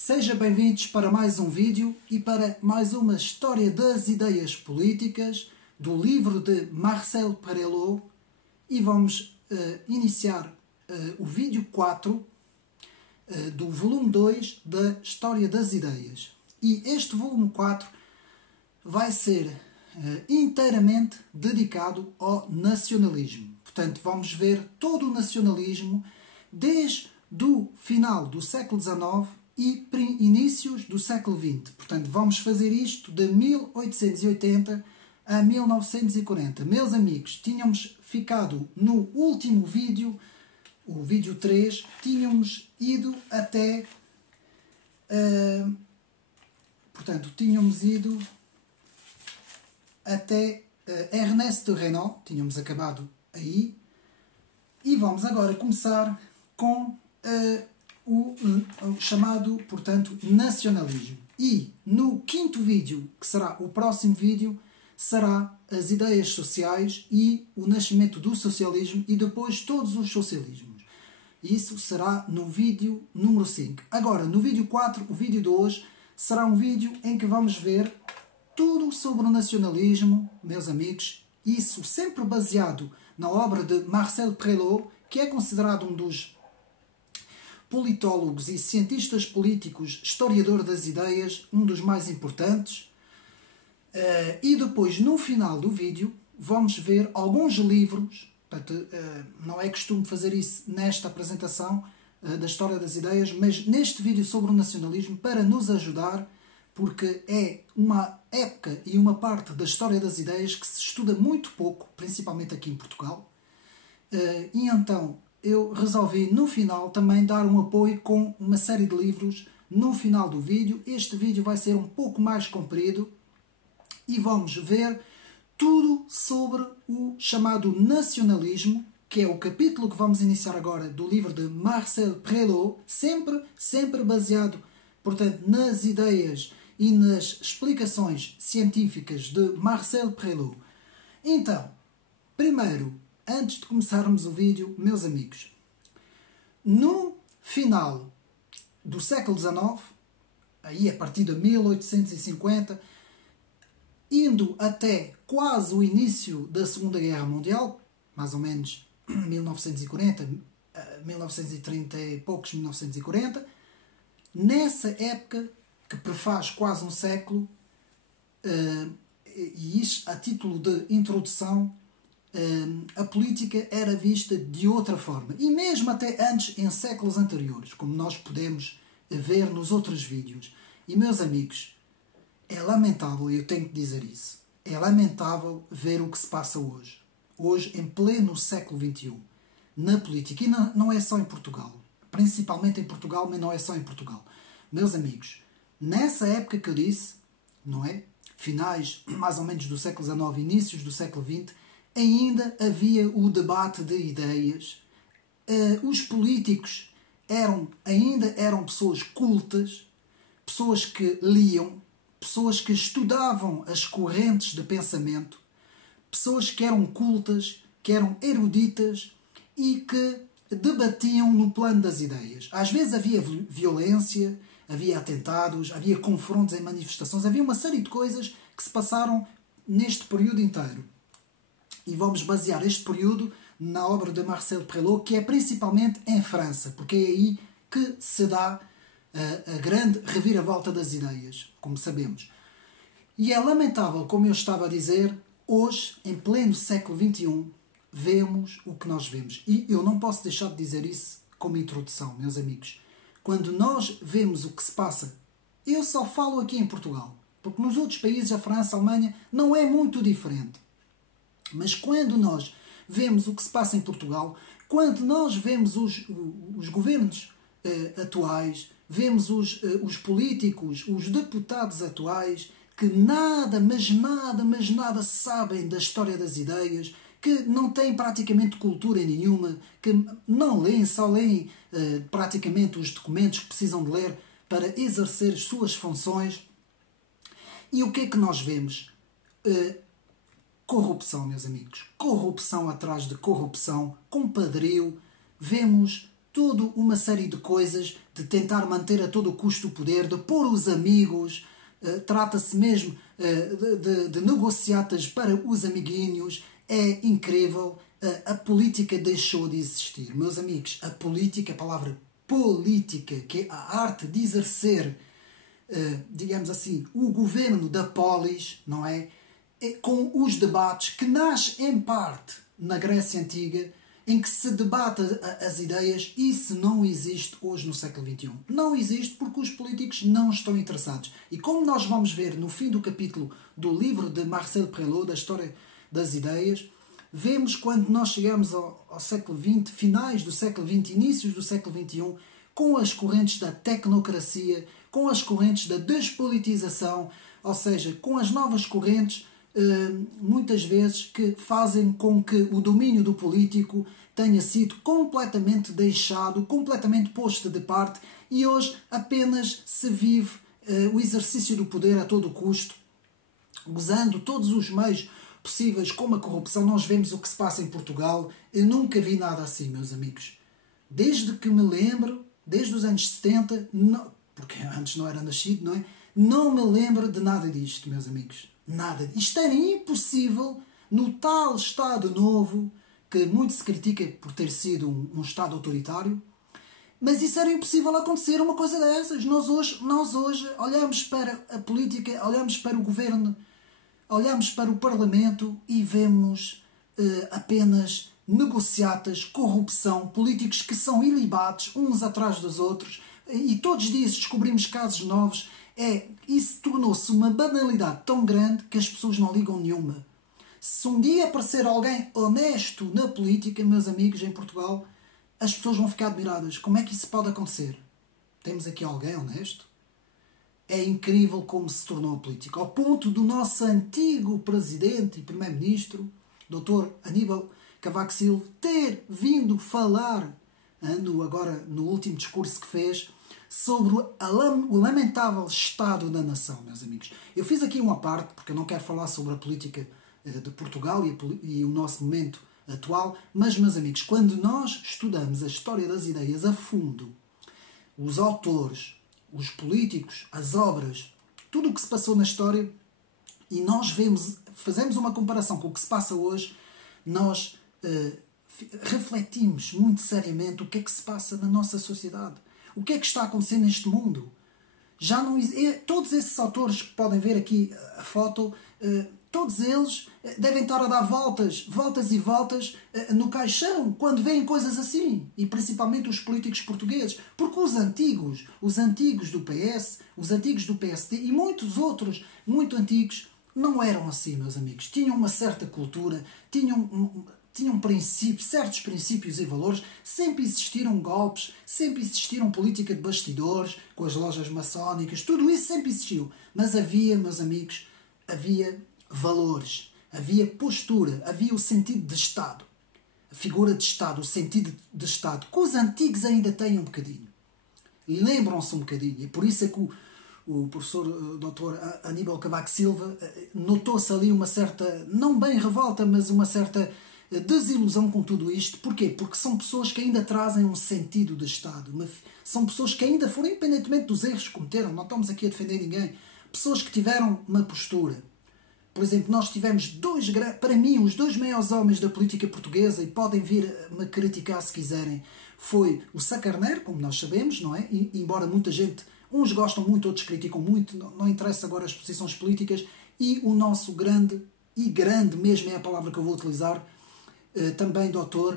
Sejam bem-vindos para mais um vídeo e para mais uma história das ideias políticas do livro de Marcel Perelot, e vamos iniciar o vídeo 4 do volume 2 da História das Ideias. E este volume 4 vai ser inteiramente dedicado ao nacionalismo. Portanto, vamos ver todo o nacionalismo desde o final do século XIX e inícios do século XX. Portanto, vamos fazer isto de 1880 a 1940. Meus amigos, tínhamos ficado no último vídeo, o vídeo 3, tínhamos ido até... tínhamos ido até Ernest de Renan, tínhamos acabado aí, e vamos agora começar com o chamado, portanto, nacionalismo. E no quinto vídeo, que será o próximo vídeo, será as ideias sociais e o nascimento do socialismo e depois todos os socialismos. Isso será no vídeo número 5. Agora, no vídeo 4, o vídeo de hoje, será um vídeo em que vamos ver tudo sobre o nacionalismo, meus amigos, isso sempre baseado na obra de Marcel Perelot, que é considerado um dos politólogos e cientistas políticos, historiador das ideias, um dos mais importantes. E depois, no final do vídeo, vamos ver alguns livros. Portanto, não é costume fazer isso nesta apresentação da História das Ideias, mas neste vídeo sobre o nacionalismo, para nos ajudar, porque é uma época e uma parte da História das Ideias que se estuda muito pouco, principalmente aqui em Portugal. E então eu resolvi no final também dar um apoio com uma série de livros no final do vídeo. Este vídeo vai ser um pouco mais comprido e vamos ver tudo sobre o chamado nacionalismo, que é o capítulo que vamos iniciar agora do livro de Marcel Perelot, sempre baseado, portanto, nas ideias e nas explicações científicas de Marcel Perelot. Então, primeiro, antes de começarmos o vídeo, meus amigos, no final do século XIX, aí a partir de 1850, indo até quase o início da Segunda Guerra Mundial, mais ou menos 1940, 1930 e poucos, 1940, nessa época, que prefaz quase um século, e isto a título de introdução, a política era vista de outra forma. E mesmo até antes, em séculos anteriores, como nós podemos ver nos outros vídeos. E, meus amigos, é lamentável, eu tenho que dizer isso, é lamentável ver o que se passa hoje. Hoje, em pleno século XXI, na política. E não é só em Portugal. Principalmente em Portugal, mas não é só em Portugal. Meus amigos, nessa época que eu disse, não é? Finais mais ou menos do século XIX, inícios do século XX, ainda havia o debate de ideias. Os políticos ainda eram pessoas cultas, pessoas que liam, pessoas que estudavam as correntes de pensamento, pessoas que eram cultas, que eram eruditas e que debatiam no plano das ideias. Às vezes havia violência, havia atentados, havia confrontos em manifestações, havia uma série de coisas que se passaram neste período inteiro. E vamos basear este período na obra de Marcel Perelot, que é principalmente em França, porque é aí que se dá a grande reviravolta das ideias, como sabemos. E é lamentável, como eu estava a dizer, hoje, em pleno século XXI, vemos o que nós vemos. E eu não posso deixar de dizer isso como introdução, meus amigos. Quando nós vemos o que se passa, eu só falo aqui em Portugal, porque nos outros países, a França, a Alemanha, não é muito diferente. Mas quando nós vemos o que se passa em Portugal, quando nós vemos os governos atuais, vemos os políticos, os deputados atuais, que nada, mas nada sabem da história das ideias, que não têm praticamente cultura nenhuma, que não leem, só leem praticamente os documentos que precisam de ler para exercer as suas funções. E o que é que nós vemos? Corrupção, meus amigos. Corrupção atrás de corrupção, compadrio. Vemos toda uma série de coisas, de tentar manter a todo custo o poder, de pôr os amigos, trata-se mesmo de negociatas para os amiguinhos. É incrível, a política deixou de existir. Meus amigos, a política, a palavra política, que é a arte de exercer, digamos assim, o governo da polis, não é? Com os debates que nascem em parte na Grécia Antiga, em que se debate as ideias, isso não existe hoje no século XXI. Não existe porque os políticos não estão interessados. E como nós vamos ver no fim do capítulo do livro de Marcel Prelot, da História das Ideias, vemos quando nós chegamos ao século XX, finais do século XX, inícios do século XXI, com as correntes da tecnocracia, com as correntes da despolitização, ou seja, com as novas correntes, muitas vezes, que fazem com que o domínio do político tenha sido completamente deixado, completamente posto de parte, e hoje apenas se vive o exercício do poder a todo custo, usando todos os meios possíveis, como a corrupção. Nós vemos o que se passa em Portugal. Eu nunca vi nada assim, meus amigos. Desde que me lembro, desde os anos 70, não, porque antes não era nascido, não é? Não me lembro de nada disto, meus amigos. Nada. Isto era impossível no tal Estado Novo, que muito se critica por ter sido um Estado autoritário, mas isso era impossível acontecer, uma coisa dessas. Nós hoje olhamos para a política, olhamos para o governo, olhamos para o Parlamento e vemos apenas negociatas, corrupção, políticos que são ilibados uns atrás dos outros, e todos os dias descobrimos casos novos. Isso tornou-se uma banalidade tão grande que as pessoas não ligam nenhuma. Se um dia aparecer alguém honesto na política, meus amigos, em Portugal, as pessoas vão ficar admiradas. Como é que isso pode acontecer? Temos aqui alguém honesto? É incrível como se tornou a política. Ao ponto do nosso antigo presidente e primeiro-ministro, Dr. Aníbal Cavaco Silva, ter vindo falar, agora no último discurso que fez, sobre o lamentável estado da nação, meus amigos. Eu fiz aqui uma parte, porque eu não quero falar sobre a política de Portugal e o nosso momento atual, mas, meus amigos, quando nós estudamos a história das ideias a fundo, os autores, os políticos, as obras, tudo o que se passou na história, e nós fazemos uma comparação com o que se passa hoje, nós refletimos muito seriamente o que é que se passa na nossa sociedade. O que é que está a acontecer neste mundo? Já não, todos esses autores que podem ver aqui a foto, todos eles devem estar a dar voltas e voltas no caixão quando veem coisas assim. E principalmente os políticos portugueses. Porque os antigos do PS, os antigos do PSD e muitos outros muito antigos não eram assim, meus amigos. Tinham uma certa cultura, tinham princípios, certos princípios e valores. Sempre existiram golpes, sempre existiram política de bastidores, com as lojas maçónicas, tudo isso sempre existiu. Mas havia, meus amigos, havia valores, havia postura, havia o sentido de Estado. A figura de Estado, o sentido de Estado, que os antigos ainda têm um bocadinho. Lembram-se um bocadinho. E por isso é que o professor Dr. Aníbal Cavaco Silva notou-se ali uma certa, não bem revolta, mas uma certa desilusão com tudo isto. Porquê? Porque são pessoas que ainda trazem um sentido de Estado. São pessoas que ainda foram, independentemente dos erros que cometeram, não estamos aqui a defender ninguém, pessoas que tiveram uma postura. Por exemplo, nós tivemos para mim, os dois maiores homens da política portuguesa, e podem vir-me criticar se quiserem, foi o Sá Carneiro, como nós sabemos, não é? E, embora muita gente, uns gostam muito, outros criticam muito, não interessa agora as posições políticas, e o nosso grande mesmo é a palavra que eu vou utilizar, também Dr.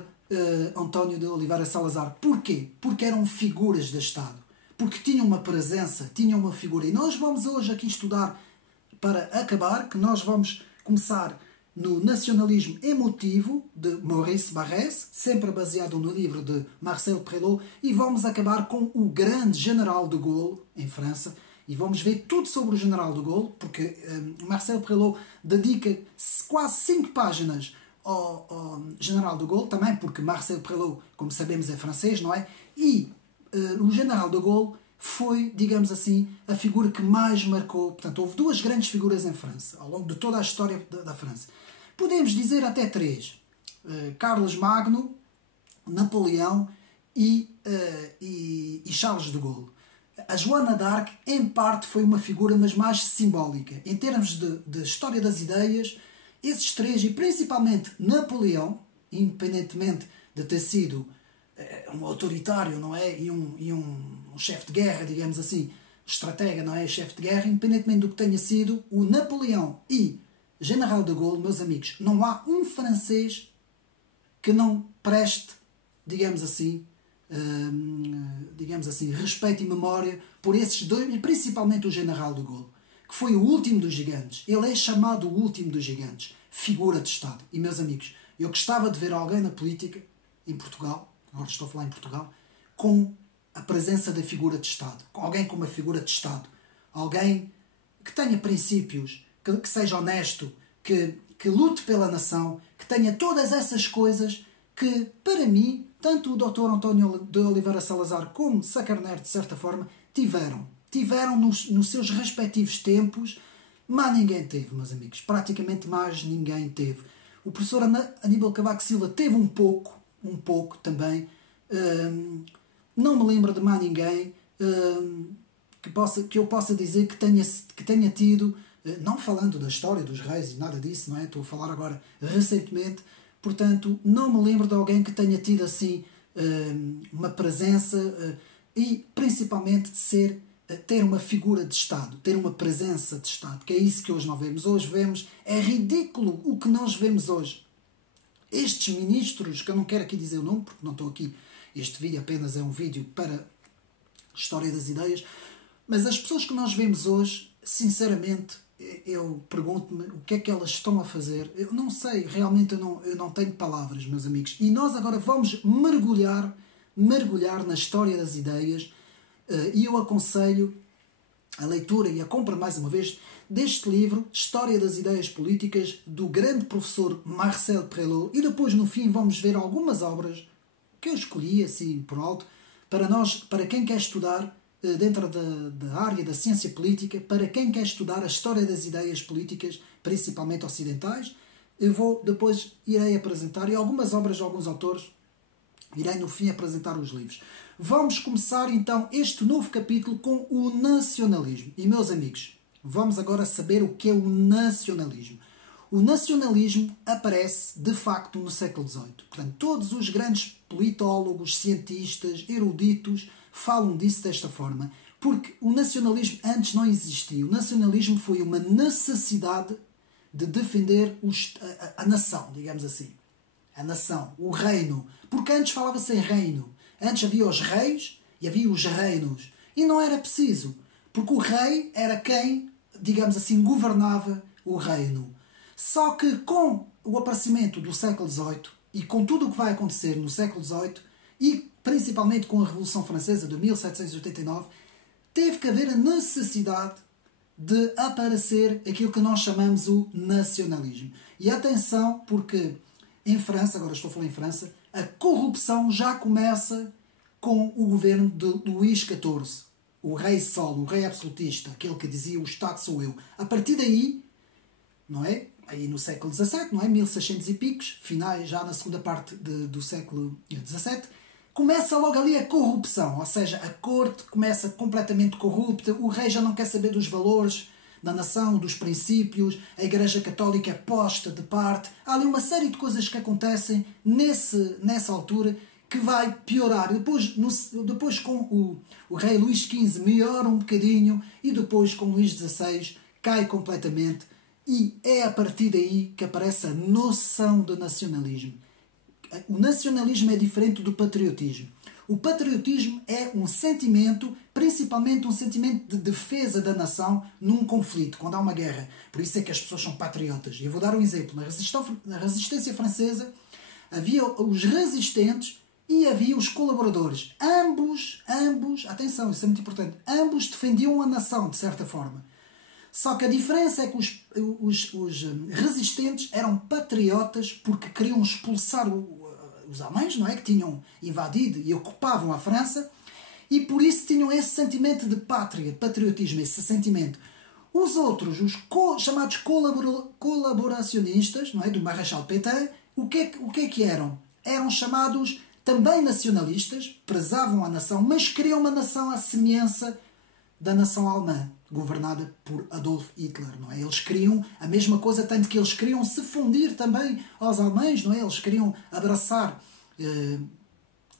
António de Oliveira Salazar. Porquê? Porque eram figuras de Estado. Porque tinham uma presença, tinham uma figura. E nós vamos hoje aqui estudar, para acabar, que nós vamos começar no nacionalismo emotivo de Maurice Barrès, sempre baseado no livro de Marcel Prelot, e vamos acabar com o grande General de Gaulle, em França, e vamos ver tudo sobre o General de Gaulle, porque Marcel Prelot dedica quase 5 páginas ao General de Gaulle, também porque Marcel Prelot, como sabemos, é francês, não é? E o General de Gaulle foi, digamos assim, a figura que mais marcou. Portanto, houve 2 grandes figuras em França, ao longo de toda a história da França. Podemos dizer até 3. Carlos Magno, Napoleão e Charles de Gaulle. A Joana d'Arc, em parte, foi uma figura, mas mais simbólica. Em termos de história das ideias, esses três, e principalmente Napoleão, independentemente de ter sido um autoritário, não é? E um chefe de guerra, digamos assim, estratega, não é? Chefe de guerra, independentemente do que tenha sido, o Napoleão e General de Gaulle, meus amigos, não há um francês que não preste, digamos assim, respeito e memória por esses dois, e principalmente o General de Gaulle, que foi o último dos gigantes. Ele é chamado o último dos gigantes, figura de Estado. E, meus amigos, eu gostava de ver alguém na política, em Portugal, agora estou a falar em Portugal, com a presença da figura de Estado. Alguém com uma figura de Estado. Alguém que tenha princípios, que seja honesto, que lute pela nação, que tenha todas essas coisas que, para mim, tanto o Dr. António de Oliveira Salazar como Sacarneiro, de certa forma, tiveram nos seus respectivos tempos, mas ninguém teve, meus amigos. Praticamente mais ninguém teve. O professor Aníbal Cavaco Silva teve um pouco também. Não me lembro de mais ninguém que eu possa dizer que tenha tido, não falando da história dos reis e nada disso, não é? Estou a falar agora recentemente, portanto, não me lembro de alguém que tenha tido assim uma presença e principalmente ter uma figura de Estado, ter uma presença de Estado, que é isso que hoje não vemos. Hoje vemos, é ridículo o que nós vemos hoje. Estes ministros, que eu não quero aqui dizer o nome, porque não estou aqui, este vídeo apenas é um vídeo para história das ideias, mas as pessoas que nós vemos hoje, sinceramente, eu pergunto-me o que é que elas estão a fazer. Eu não sei, realmente eu não tenho palavras, meus amigos. E nós agora vamos mergulhar na história das ideias, e eu aconselho a leitura e a compra, mais uma vez, deste livro, História das Ideias Políticas, do grande professor Marcel Prelot, e depois, no fim, vamos ver algumas obras que eu escolhi, assim, por alto, para quem quer estudar dentro da área da ciência política, para quem quer estudar a história das ideias políticas, principalmente ocidentais. Depois irei apresentar, e algumas obras de alguns autores, irei no fim apresentar os livros. Vamos começar então este novo capítulo com o nacionalismo. E, meus amigos, vamos agora saber o que é o nacionalismo. O nacionalismo aparece, de facto, no século XVIII. Portanto, todos os grandes politólogos, cientistas, eruditos falam disso desta forma, porque o nacionalismo antes não existia. O nacionalismo foi uma necessidade de defender a nação, digamos assim. A nação, o reino. Porque antes falava-se em reino. Antes havia os reis e havia os reinos. E não era preciso, porque o rei era quem, digamos assim, governava o reino. Só que com o aparecimento do século XVIII e com tudo o que vai acontecer no século XVIII e principalmente com a Revolução Francesa de 1789, teve que haver a necessidade de aparecer aquilo que nós chamamos o nacionalismo. E atenção, porque em França, agora estou a falar em França, a corrupção já começa com o governo de Luís XIV, o rei solo, o rei absolutista, aquele que dizia o Estado sou eu. A partir daí, não é? Aí no século XVII, não é? 1600 e picos, finais já na segunda parte do século XVII, começa logo ali a corrupção, ou seja, a corte começa completamente corrupta, o rei já não quer saber dos valores da nação, dos princípios, a Igreja Católica é posta de parte. Há ali uma série de coisas que acontecem nessa altura que vai piorar. Depois com o rei Luís XV melhora um bocadinho e depois com Luís XVI cai completamente. E é a partir daí que aparece a noção de nacionalismo. O nacionalismo é diferente do patriotismo. O patriotismo é um sentimento, principalmente um sentimento de defesa da nação num conflito, quando há uma guerra. Por isso é que as pessoas são patriotas. E eu vou dar um exemplo. Na resistência francesa havia os resistentes e havia os colaboradores. Ambos, atenção, isso é muito importante, ambos defendiam a nação, de certa forma. Só que a diferença é que os resistentes eram patriotas porque queriam expulsar os alemães, não é? Que tinham invadido e ocupavam a França, e por isso tinham esse sentimento de pátria, de patriotismo, esse sentimento. Os outros, os chamados colaboracionistas, não é? Do Marechal Pétain, o que é que eram? Eram chamados também nacionalistas, prezavam a nação, mas queriam uma nação à semelhança da nação alemã, governada por Adolf Hitler, não é? Eles queriam a mesma coisa, tanto que eles queriam se fundir também aos alemães, não é? Eles queriam abraçar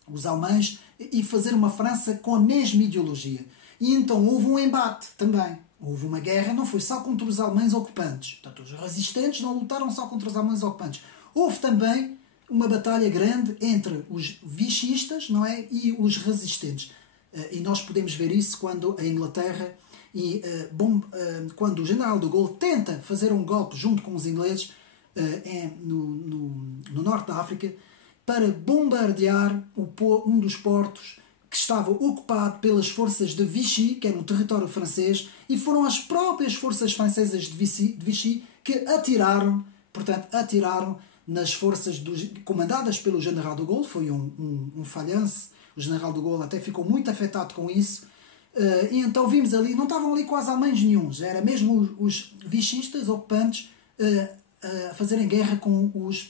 os alemães e fazer uma França com a mesma ideologia. E então houve um embate também. Houve uma guerra, não foi só contra os alemães ocupantes. Portanto, os resistentes não lutaram só contra os alemães ocupantes. Houve também uma batalha grande entre os vichistas, não é, e os resistentes. E nós podemos ver isso quando a Inglaterra quando o general de Gaulle tenta fazer um golpe junto com os ingleses no norte da África para bombardear um dos portos que estava ocupado pelas forças de Vichy, que era um território francês, e foram as próprias forças francesas de Vichy que atiraram nas forças comandadas pelo general de Gaulle. Foi um falhanço. O general de Gaulle até ficou muito afetado com isso. E então vimos ali, não estavam ali quase alemães nenhuns, era mesmo os vichistas ocupantes a fazerem guerra com os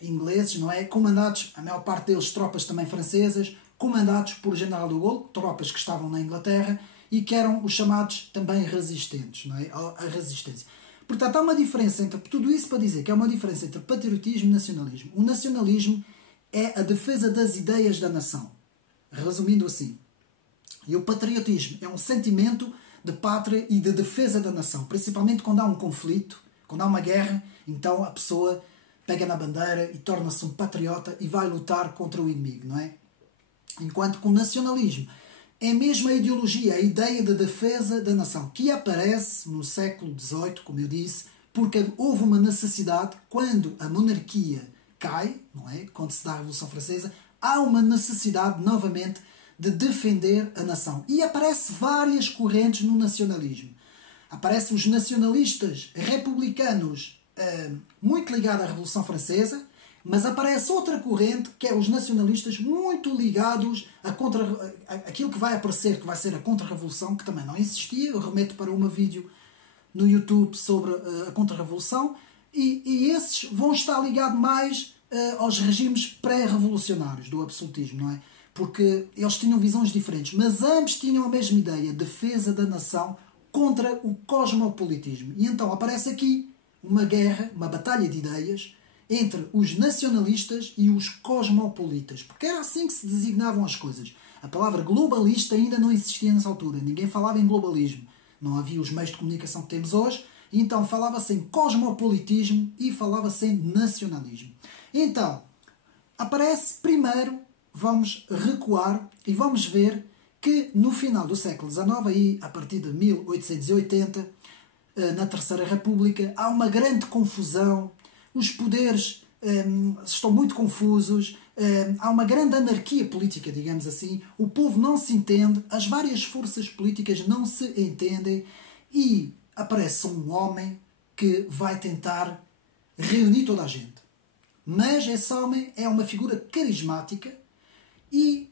ingleses, não é? Comandados, a maior parte deles tropas também francesas, comandados por general de Gaulle, tropas que estavam na Inglaterra e que eram os chamados também resistentes, não é? A resistência. Portanto, há uma diferença entre tudo isso para dizer que há uma diferença entre patriotismo e nacionalismo. O nacionalismo é a defesa das ideias da nação, resumindo assim. E o patriotismo é um sentimento de pátria e de defesa da nação, principalmente quando há um conflito, quando há uma guerra, então a pessoa pega na bandeira e torna-se um patriota e vai lutar contra o inimigo, não é? Enquanto que o nacionalismo é mesmo a ideologia, a ideia de defesa da nação, que aparece no século XVIII, como eu disse, porque houve uma necessidade, quando a monarquia cai, não é? Quando se dá a Revolução Francesa, há uma necessidade, novamente, de defender a nação. E aparecem várias correntes no nacionalismo. Aparecem os nacionalistas republicanos, muito ligados à Revolução Francesa, mas aparece outra corrente, que é os nacionalistas muito ligados àquilo que vai aparecer, que vai ser a contra-revolução, que também não existia. Eu remeto para um vídeo no YouTube sobre a contra-revolução, e esses vão estar ligados mais aos regimes pré-revolucionários do absolutismo, não é? Porque eles tinham visões diferentes, mas ambos tinham a mesma ideia, defesa da nação contra o cosmopolitismo. E então aparece aqui uma guerra, uma batalha de ideias entre os nacionalistas e os cosmopolitas, porque era assim que se designavam as coisas. A palavra globalista ainda não existia nessa altura, ninguém falava em globalismo, não havia os meios de comunicação que temos hoje, então falava-se em cosmopolitismo e falava-se em nacionalismo. Então, aparece primeiro, vamos recuar e vamos ver que no final do século XIX, aí a partir de 1880, na Terceira República, há uma grande confusão, os poderes estão muito confusos, há uma grande anarquia política, digamos assim, o povo não se entende, as várias forças políticas não se entendem e aparece um homem que vai tentar reunir toda a gente. Mas esse homem é uma figura carismática e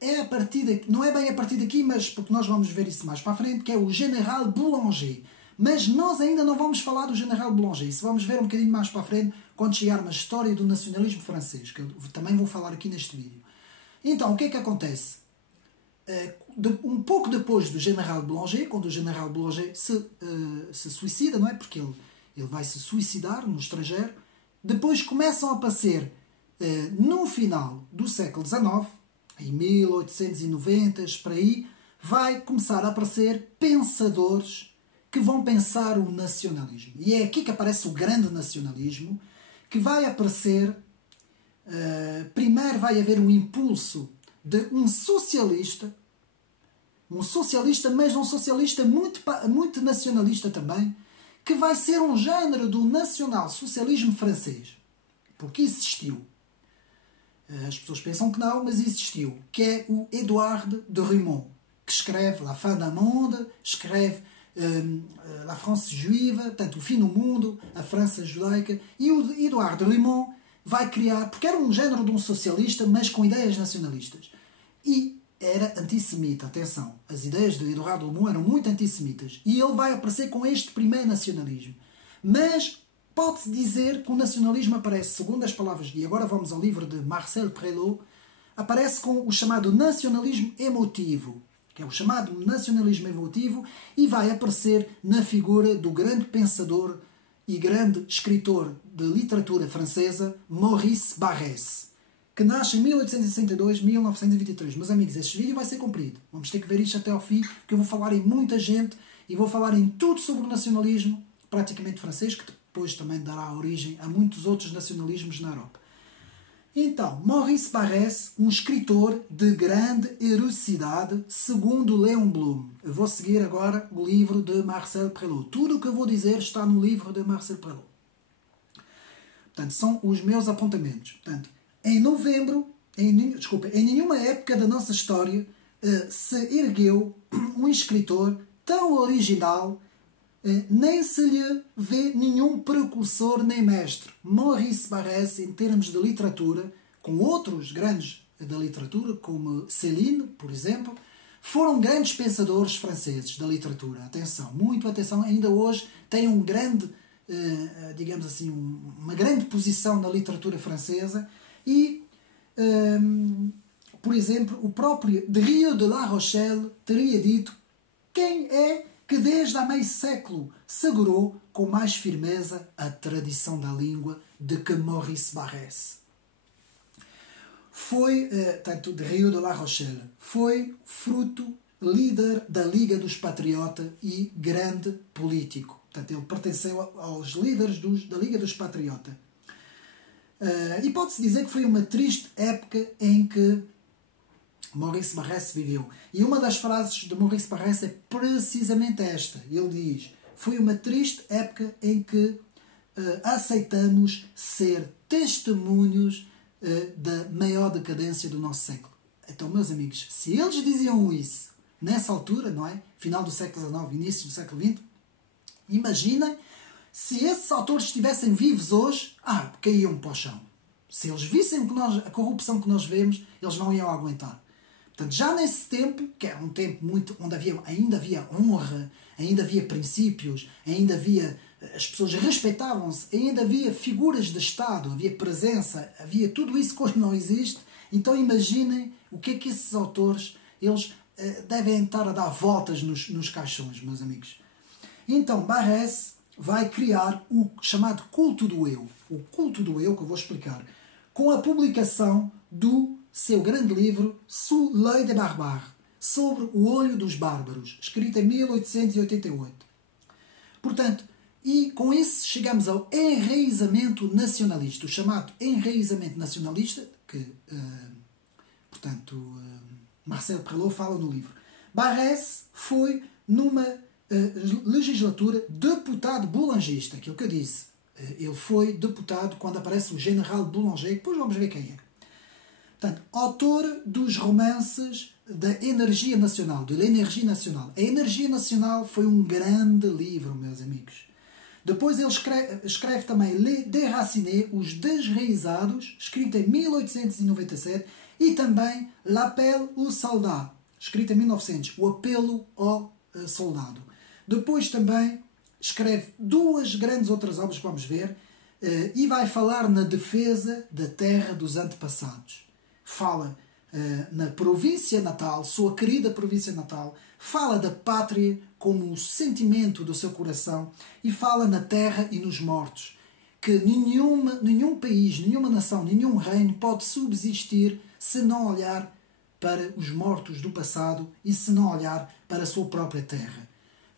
é a partir daqui, não é bem a partir daqui, mas porque nós vamos ver isso mais para a frente, que é o General Boulanger. Mas nós ainda não vamos falar do General Boulanger. Isso vamos ver um bocadinho mais para a frente, quando chegarmos à história do nacionalismo francês, que eu também vou falar aqui neste vídeo. Então, o que é que acontece? Um pouco depois do General Boulanger, quando o General Boulanger se suicida, não é? Porque ele vai se suicidar no estrangeiro, depois começam a aparecer, no final do século XIX, em 1890, por aí, vai começar a aparecer pensadores que vão pensar o nacionalismo. E é aqui que aparece o grande nacionalismo, que vai aparecer, primeiro vai haver um impulso de um socialista, mas um socialista muito nacionalista também, que vai ser um género do nacional-socialismo francês. Porque existiu. As pessoas pensam que não, mas existiu. Que é o Édouard de Rumont, que escreve La Fin du Monde, escreve La France Juive, portanto, o fim do mundo, a França judaica. E o Édouard de Rumont vai criar, porque era um género de um socialista, mas com ideias nacionalistas. E era antissemita, atenção. As ideias de Édouard de Rumont eram muito antissemitas. E ele vai aparecer com este primeiro nacionalismo. Mas pode-se dizer que o nacionalismo aparece, segundo as palavras, e agora vamos ao livro de Marcel Prelot, aparece com o chamado nacionalismo emotivo, que é o chamado nacionalismo emotivo, e vai aparecer na figura do grande pensador e grande escritor de literatura francesa, Maurice Barrès, que nasce em 1862-1923. Meus amigos, este vídeo vai ser comprido. Vamos ter que ver isto até ao fim, porque eu vou falar em muita gente e vou falar em tudo sobre o nacionalismo, praticamente francês, que depois também dará origem a muitos outros nacionalismos na Europa. Então, Maurice Barrès, um escritor de grande erudicidade, segundo Léon Blum. Eu vou seguir agora o livro de Marcel Prelot. Tudo o que eu vou dizer está no livro de Marcel Prelot. Portanto, são os meus apontamentos. Portanto, em nenhuma época da nossa história se ergueu um escritor tão original, nem se lhe vê nenhum precursor nem mestre. Maurice Barrès, em termos de literatura, com outros grandes da literatura, como Céline, por exemplo, foram grandes pensadores franceses da literatura. Atenção, muito atenção, ainda hoje tem um grande, digamos assim, uma grande posição na literatura francesa e, por exemplo, o próprio Drieux de La Rochelle teria dito: quem é que desde há meio século segurou com mais firmeza a tradição da língua de que Maurice Barrès? Foi, tanto de Rio de La Rochelle, foi fruto, líder da Liga dos Patriotas e grande político. Portanto, ele pertenceu aos líderes da Liga dos Patriotas. E pode-se dizer que foi uma triste época em que Maurice Barrès viveu. E uma das frases de Maurice Barrès é precisamente esta. Ele diz: foi uma triste época em que aceitamos ser testemunhos da maior decadência do nosso século. Então, meus amigos, se eles diziam isso nessa altura, não é? Final do século XIX, início do século XX, imaginem se esses autores estivessem vivos hoje, caíam para o chão. Se eles vissem a corrupção que nós vemos, eles não iam aguentar. Portanto, já nesse tempo, que era um tempo muito onde ainda havia honra, ainda havia princípios, ainda havia, as pessoas respeitavam-se, ainda havia figuras de Estado, havia presença, havia tudo isso que hoje não existe. Então imaginem o que é que esses autores, eles devem estar a dar voltas nos caixões, meus amigos. Então Barrès vai criar o chamado culto do eu. O culto do eu, que eu vou explicar, com a publicação do seu grande livro Sous l'œil des barbares, sobre o olho dos bárbaros, escrito em 1888. Portanto, e com isso chegamos ao enraizamento nacionalista, o chamado enraizamento nacionalista, que, Marcel Prelot fala no livro. Barrès foi, numa legislatura, deputado boulangista, aquilo que eu disse. Ele foi deputado quando aparece o General Boulanger, depois vamos ver quem é. Portanto, autor dos romances da Energia Nacional, de l'Énergie Nationale. A Energia Nacional foi um grande livro, meus amigos. Depois ele escreve também Les Déracinés, Os Desraizados, escrito em 1897, e também L'Appel au Soldat, escrito em 1900, O Apelo ao Soldado. Depois também escreve duas grandes outras obras que vamos ver, e vai falar na defesa da terra dos antepassados. Fala na província natal, sua querida província natal, fala da pátria como o sentimento do seu coração e fala na terra e nos mortos, que nenhum país, nenhuma nação, nenhum reino pode subsistir se não olhar para os mortos do passado e se não olhar para a sua própria terra.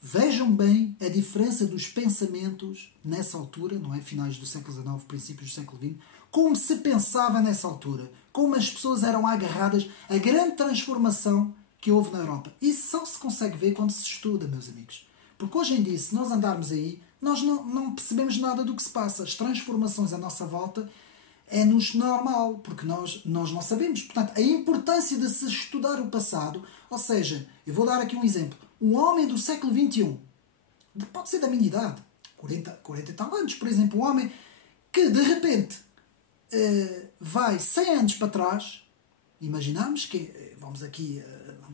Vejam bem a diferença dos pensamentos nessa altura, não é? Finais do século XIX, princípios do século XX, como se pensava nessa altura, como as pessoas eram agarradas à grande transformação que houve na Europa. Isso só se consegue ver quando se estuda, meus amigos. Porque hoje em dia, se nós andarmos aí, nós não percebemos nada do que se passa. As transformações à nossa volta é-nos normal, porque nós não sabemos. Portanto, a importância de se estudar o passado, ou seja, eu vou dar aqui um exemplo. Um homem do século XXI, pode ser da minha idade, 40 e tal anos, por exemplo, um homem que de repente vai 100 anos para trás, imaginamos que, vamos aqui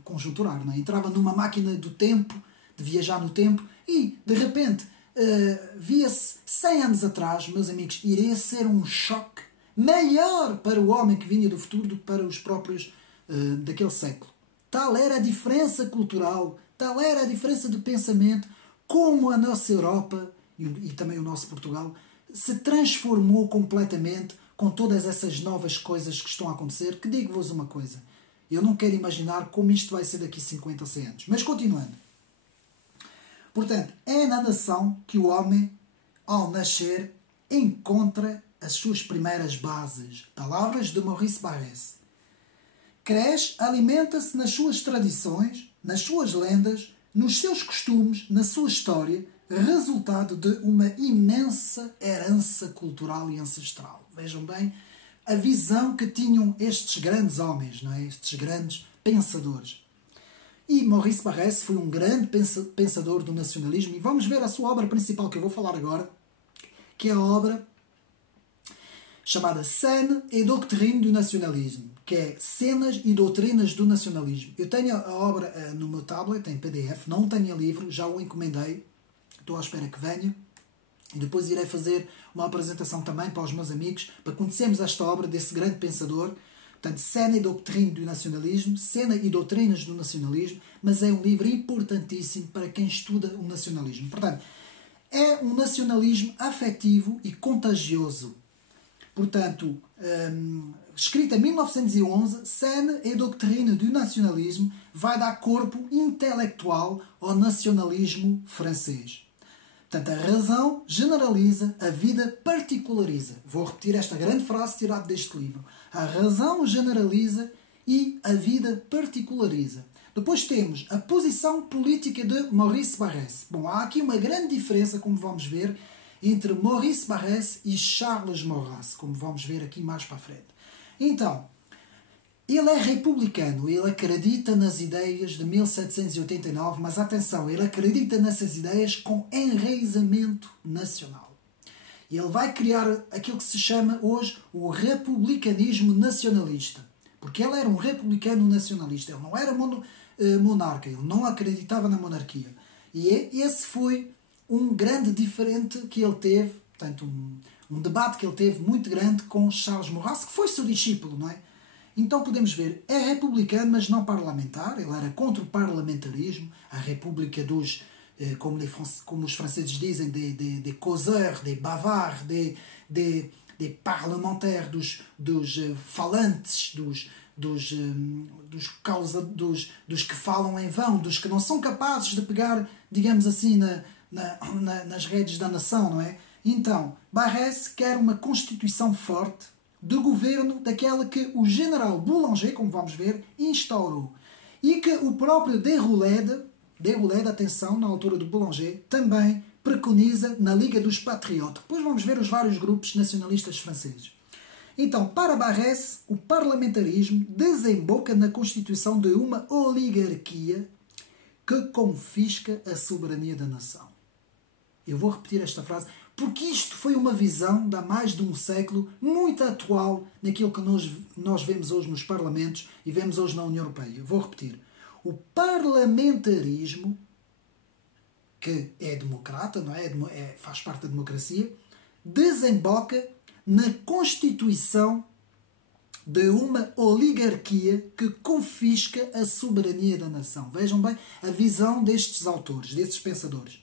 conjunturar, não é? Entrava numa máquina do tempo, de viajar no tempo, e de repente via-se 100 anos atrás, meus amigos, iria ser um choque maior para o homem que vinha do futuro do que para os próprios daquele século. Tal era a diferença cultural, tal era a diferença de pensamento, como a nossa Europa e também o nosso Portugal se transformou completamente com todas essas novas coisas que estão a acontecer, que digo-vos uma coisa, eu não quero imaginar como isto vai ser daqui a 50 ou 100 anos. Mas continuando. Portanto, é na nação que o homem, ao nascer, encontra as suas primeiras bases. Palavras de Maurice Barrès. Cresce, alimenta-se nas suas tradições, nas suas lendas, nos seus costumes, na sua história, resultado de uma imensa herança cultural e ancestral. Vejam bem a visão que tinham estes grandes homens, não é? Estes grandes pensadores. E Maurice Barrès foi um grande pensador do nacionalismo. E vamos ver a sua obra principal, que eu vou falar agora, que é a obra chamada Scènes et Doctrines du Nationalisme, que é Cenas e Doutrinas do Nacionalismo. Eu tenho a obra no meu tablet, em PDF, não tenho a livro, já o encomendei, estou à espera que venha. E depois irei fazer uma apresentação também para os meus amigos, para conhecermos esta obra desse grande pensador. Portanto, Scènes et Doctrines du Nationalisme, Cena e Doutrinas do Nacionalismo, mas é um livro importantíssimo para quem estuda o nacionalismo. Portanto, é um nacionalismo afetivo e contagioso. Portanto, escrita em 1911, Scènes et Doctrines du Nationalisme vai dar corpo intelectual ao nacionalismo francês. Portanto, a razão generaliza, a vida particulariza. Vou repetir esta grande frase tirada deste livro. A razão generaliza e a vida particulariza. Depois temos a posição política de Maurice Barrès. Bom, há aqui uma grande diferença, como vamos ver, entre Maurice Barrès e Charles Maurras, como vamos ver aqui mais para a frente. Então, ele é republicano, ele acredita nas ideias de 1789, mas atenção, ele acredita nessas ideias com enraizamento nacional. Ele vai criar aquilo que se chama hoje o republicanismo nacionalista. Porque ele era um republicano nacionalista, ele não era monarca, ele não acreditava na monarquia. E esse foi um grande diferente que ele teve, portanto, um debate que ele teve muito grande com Charles Maurras, que foi seu discípulo, não é? Então podemos ver, é republicano, mas não parlamentar. Ele era contra o parlamentarismo, a república dos, como os franceses dizem, des causeurs, des bavards, des parlementaires, dos falantes, dos que falam em vão, dos que não são capazes de pegar, digamos assim, nas redes da nação, não é? Então, Barrès quer uma constituição forte, de governo, daquela que o general Boulanger, como vamos ver, instaurou. E que o próprio Deroulède, atenção, na altura do Boulanger, também preconiza na Liga dos Patriotes. Depois vamos ver os vários grupos nacionalistas franceses. Então, para Barrès, o parlamentarismo desemboca na constituição de uma oligarquia que confisca a soberania da nação. Eu vou repetir esta frase, porque isto foi uma visão de há mais de um século muito atual naquilo que nós vemos hoje nos parlamentos e vemos hoje na União Europeia. Vou repetir. O parlamentarismo, que é democrata, não é? Faz parte da democracia, desemboca na constituição de uma oligarquia que confisca a soberania da nação. Vejam bem a visão destes autores, destes pensadores.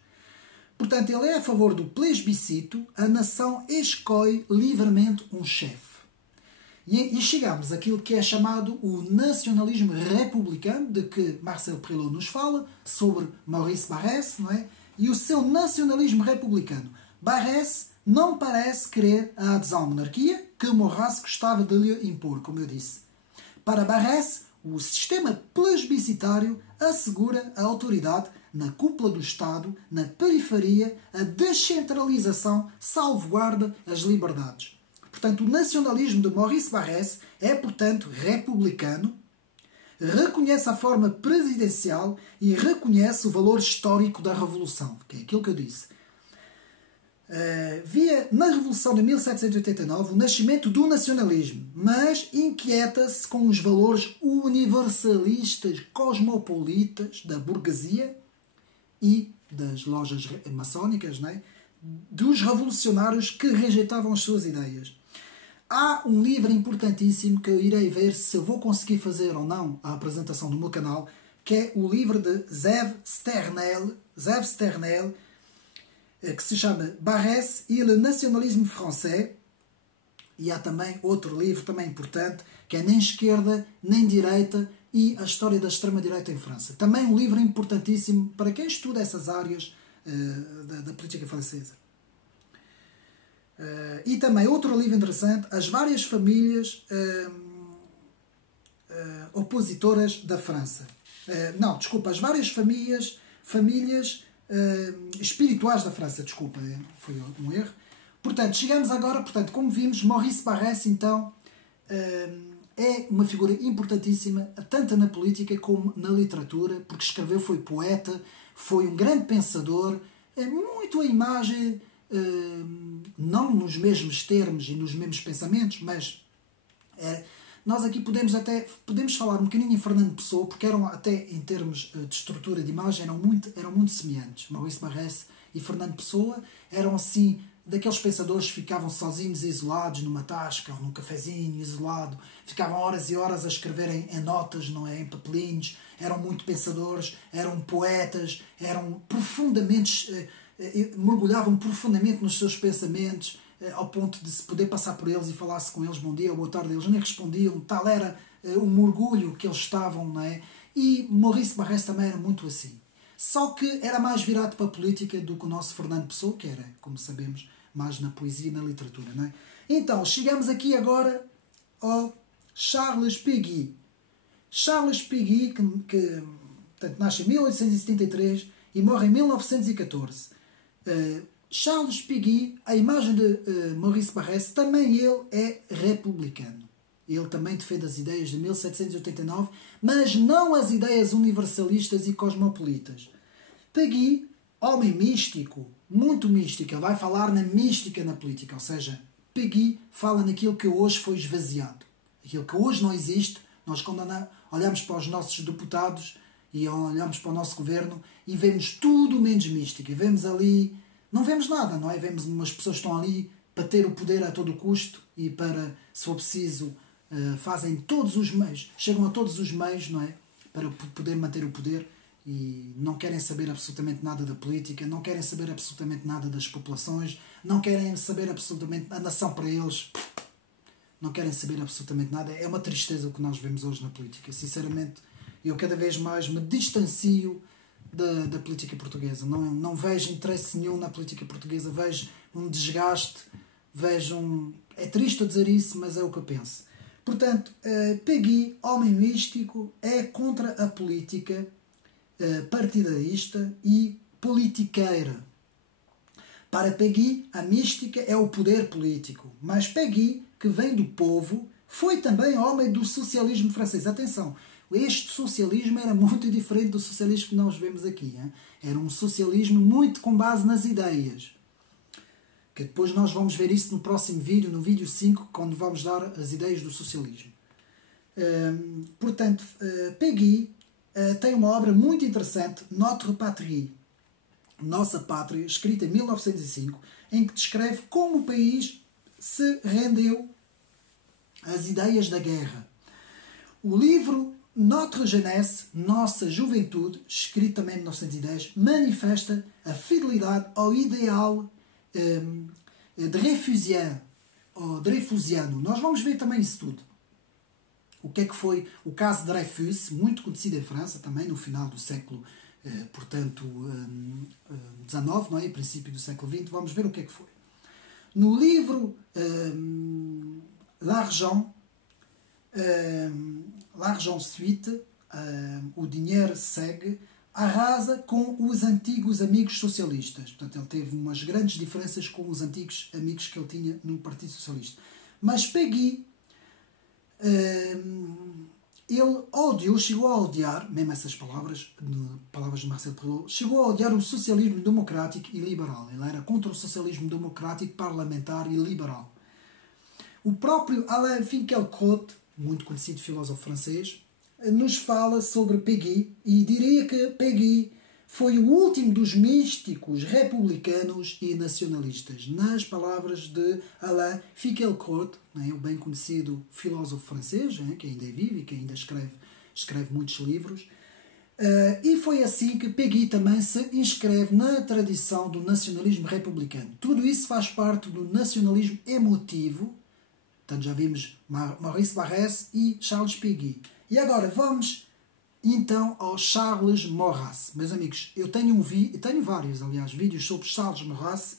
Portanto, ele é a favor do plebiscito, a nação escolhe livremente um chefe. E chegamos àquilo que é chamado o nacionalismo republicano, de que Marcel Prilot nos fala, sobre Maurice Barrès, não é? E o seu nacionalismo republicano. Barrès não parece querer a adesão à monarquia, que Maurras gostava de lhe impor, como eu disse. Para Barrès, o sistema plebiscitário assegura a autoridade na cúpula do Estado, na periferia, a descentralização salvaguarda as liberdades. Portanto, o nacionalismo de Maurice Barrès é, portanto, republicano, reconhece a forma presidencial e reconhece o valor histórico da Revolução, que é aquilo que eu disse. Via na Revolução de 1789 o nascimento do nacionalismo, mas inquieta-se com os valores universalistas cosmopolitas da burguesia e das lojas maçónicas, não é? Dos revolucionários que rejeitavam as suas ideias. Há um livro importantíssimo que eu irei ver se eu vou conseguir fazer ou não a apresentação no meu canal, que é o livro de Zev Sternel, que se chama Barrès et le nationalisme français. E há também outro livro também importante, que é Nem Esquerda, Nem Direita e a História da Extrema-Direita em França. Também um livro importantíssimo para quem estuda essas áreas da política francesa. E também outro livro interessante, As Várias Famílias Opositoras da França. As Várias Famílias Espirituais da França. Desculpa, foi um erro. Portanto, chegamos agora, como vimos, Maurice Barrès, então, é uma figura importantíssima, tanto na política como na literatura, porque escreveu, foi poeta, foi um grande pensador, muito a imagem, não nos mesmos termos e nos mesmos pensamentos, mas nós aqui podemos falar um bocadinho em Fernando Pessoa, porque eram até em termos de estrutura de imagem eram muito semelhantes. Maurice Barrès e Fernando Pessoa eram assim daqueles pensadores que ficavam sozinhos e isolados numa tasca ou num cafezinho isolado, ficavam horas e horas a escreverem em notas, não é, em papelinhos, eram muito pensadores, eram poetas, eram profundamente, mergulhavam profundamente nos seus pensamentos, ao ponto de se poder passar por eles e falar-se com eles, bom dia ou boa tarde, eles nem respondiam, tal era o mergulho que eles estavam, não é? E Maurice Barrès também era muito assim. Só que era mais virado para a política do que o nosso Fernando Pessoa, que era, como sabemos, mais na poesia e na literatura, não é? Então, chegamos aqui agora ao Charles Péguy. Charles Péguy, que portanto, nasce em 1873 e morre em 1914. Charles Péguy, a imagem de Maurice Barrès, também ele é republicano. Ele também defende as ideias de 1789, mas não as ideias universalistas e cosmopolitas. Péguy, homem místico, muito místico, ele vai falar na mística na política, ou seja, Péguy fala naquilo que hoje foi esvaziado. Aquilo que hoje não existe, nós quando olhamos para os nossos deputados e olhamos para o nosso governo e vemos tudo menos mística. E vemos ali, não vemos nada, não é? Vemos umas pessoas que estão ali para ter o poder a todo custo e para, se for preciso, fazem todos os meios, chegam a todos os meios, não é? Para poder manter o poder e não querem saber absolutamente nada da política, não querem saber absolutamente nada das populações, não querem saber absolutamente a nação para eles, não querem saber absolutamente nada. É uma tristeza o que nós vemos hoje na política. Sinceramente, eu cada vez mais me distancio da política portuguesa. Não vejo interesse nenhum na política portuguesa, vejo um desgaste, é triste eu dizer isso, mas é o que eu penso. Portanto, Péguy, homem místico, é contra a política partidarista e politiqueira. Para Péguy, a mística é o poder político, mas Péguy, que vem do povo, foi também homem do socialismo francês. Atenção, este socialismo era muito diferente do socialismo que nós vemos aqui. Hein? Era um socialismo muito com base nas ideias. Que depois nós vamos ver isso no próximo vídeo, no vídeo 5, quando vamos dar as ideias do socialismo. Portanto, Péguy tem uma obra muito interessante, Notre Patrie, Nossa Pátria, escrita em 1905, em que descreve como o país se rendeu às ideias da guerra. O livro Notre Jeunesse, Nossa Juventude, escrito também em 1910, manifesta a fidelidade ao ideal Dreyfusiano. Nós vamos ver também isso tudo. O que é que foi o caso de Dreyfus, muito conhecido em França, também no final do século, portanto, XIX, não é? Princípio do século XX. Vamos ver o que é que foi. No livro L'Argent Suite, o dinheiro segue, arrasa com os antigos amigos socialistas. Portanto, ele teve umas grandes diferenças com os antigos amigos que ele tinha no Partido Socialista. Mas Péguy, ele chegou a odiar, mesmo essas palavras de Marcel Perrault, chegou a odiar o socialismo democrático e liberal. Ele era contra o socialismo democrático, parlamentar e liberal. O próprio Alain Finkielkraut, muito conhecido filósofo francês, nos fala sobre Péguy e diria que Péguy foi o último dos místicos republicanos e nacionalistas, nas palavras de Alain Finkielkraut, o bem conhecido filósofo francês, que ainda é vivo e que ainda escreve muitos livros. E foi assim que Péguy também se inscreve na tradição do nacionalismo republicano. Tudo isso faz parte do nacionalismo emotivo. Portanto, já vimos Maurice Barrès e Charles Péguy. E agora vamos então ao Charles Maurras. Meus amigos, eu tenho vários, aliás, vídeos sobre Charles Maurras.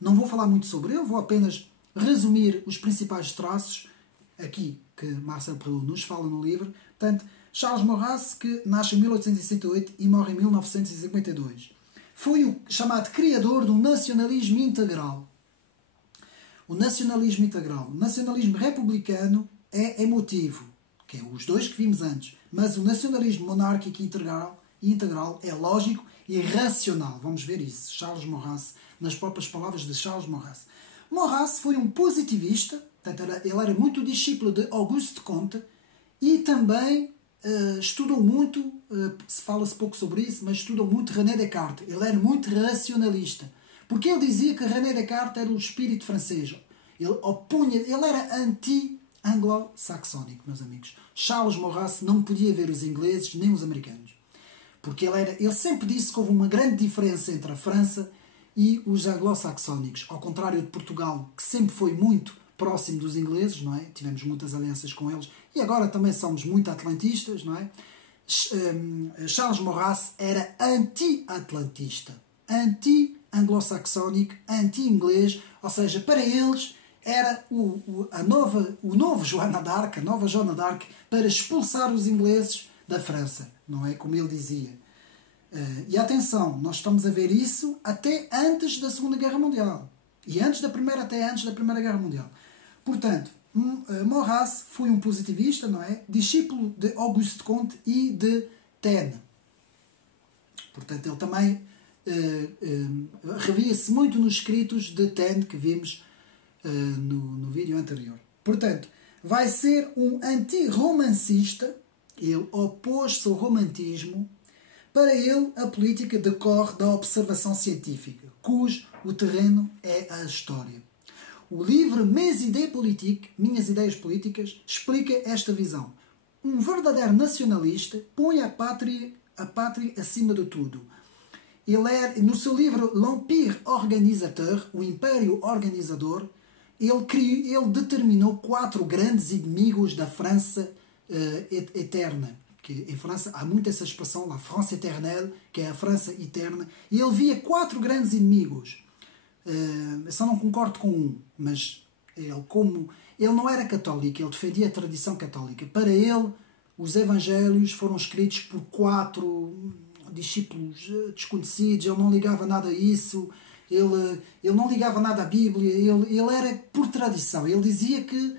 Não vou falar muito sobre ele, vou apenas resumir os principais traços aqui que Marcel Proulx nos fala no livro. Portanto, Charles Maurras, que nasce em 1868 e morre em 1952. Foi o chamado criador do nacionalismo integral. O nacionalismo integral. O nacionalismo republicano é emotivo, que é os dois que vimos antes. Mas o nacionalismo monárquico integral é lógico e racional. Vamos ver isso. Charles Maurras, nas próprias palavras de Charles Maurras. Maurras foi um positivista, portanto, ele era muito discípulo de Auguste Comte e também estudou muito, fala-se pouco sobre isso, mas estudou muito René Descartes. Ele era muito racionalista, porque ele dizia que René Descartes era o espírito francês. Ele era anti-anglo-saxónico, meus amigos. Charles Maurras não podia ver os ingleses nem os americanos, porque ele sempre disse que houve uma grande diferença entre a França e os anglo-saxónicos, ao contrário de Portugal, que sempre foi muito próximo dos ingleses, não é? Tivemos muitas alianças com eles e agora também somos muito atlantistas, não é? Charles Maurras era anti-atlantista, anti-anglo-saxónico, anti-inglês, ou seja, para eles era o novo Joana d'Arc, a nova Joana d'Arc, para expulsar os ingleses da França, não é? Como ele dizia. E atenção, nós estamos a ver isso até antes da Segunda Guerra Mundial. E até antes da Primeira Guerra Mundial. Portanto, Maurras foi um positivista, não é? Discípulo de Auguste Comte e de Taine. Portanto, ele também revia-se muito nos escritos de Taine que vimos no vídeo anterior. Portanto, vai ser um anti-romancista. Ele opôs-se ao romantismo. Para ele, a política decorre da observação científica, cujo o terreno é a história. O livro Mes idées politiques, Minhas Ideias Políticas, explica esta visão. Um verdadeiro nacionalista põe a pátria acima de tudo. No seu livro L'Empire Organisateur, o Império Organizador, ele determinou 4 grandes inimigos da França eterna. Que em França há muito essa expressão, la France éternelle, que é a França eterna, e ele via 4 grandes inimigos. Eu só não concordo com um, mas ele não era católico, ele defendia a tradição católica. Para ele, os evangelhos foram escritos por 4 discípulos desconhecidos, ele não ligava nada a isso, ele não ligava nada à Bíblia, ele era por tradição. Ele dizia que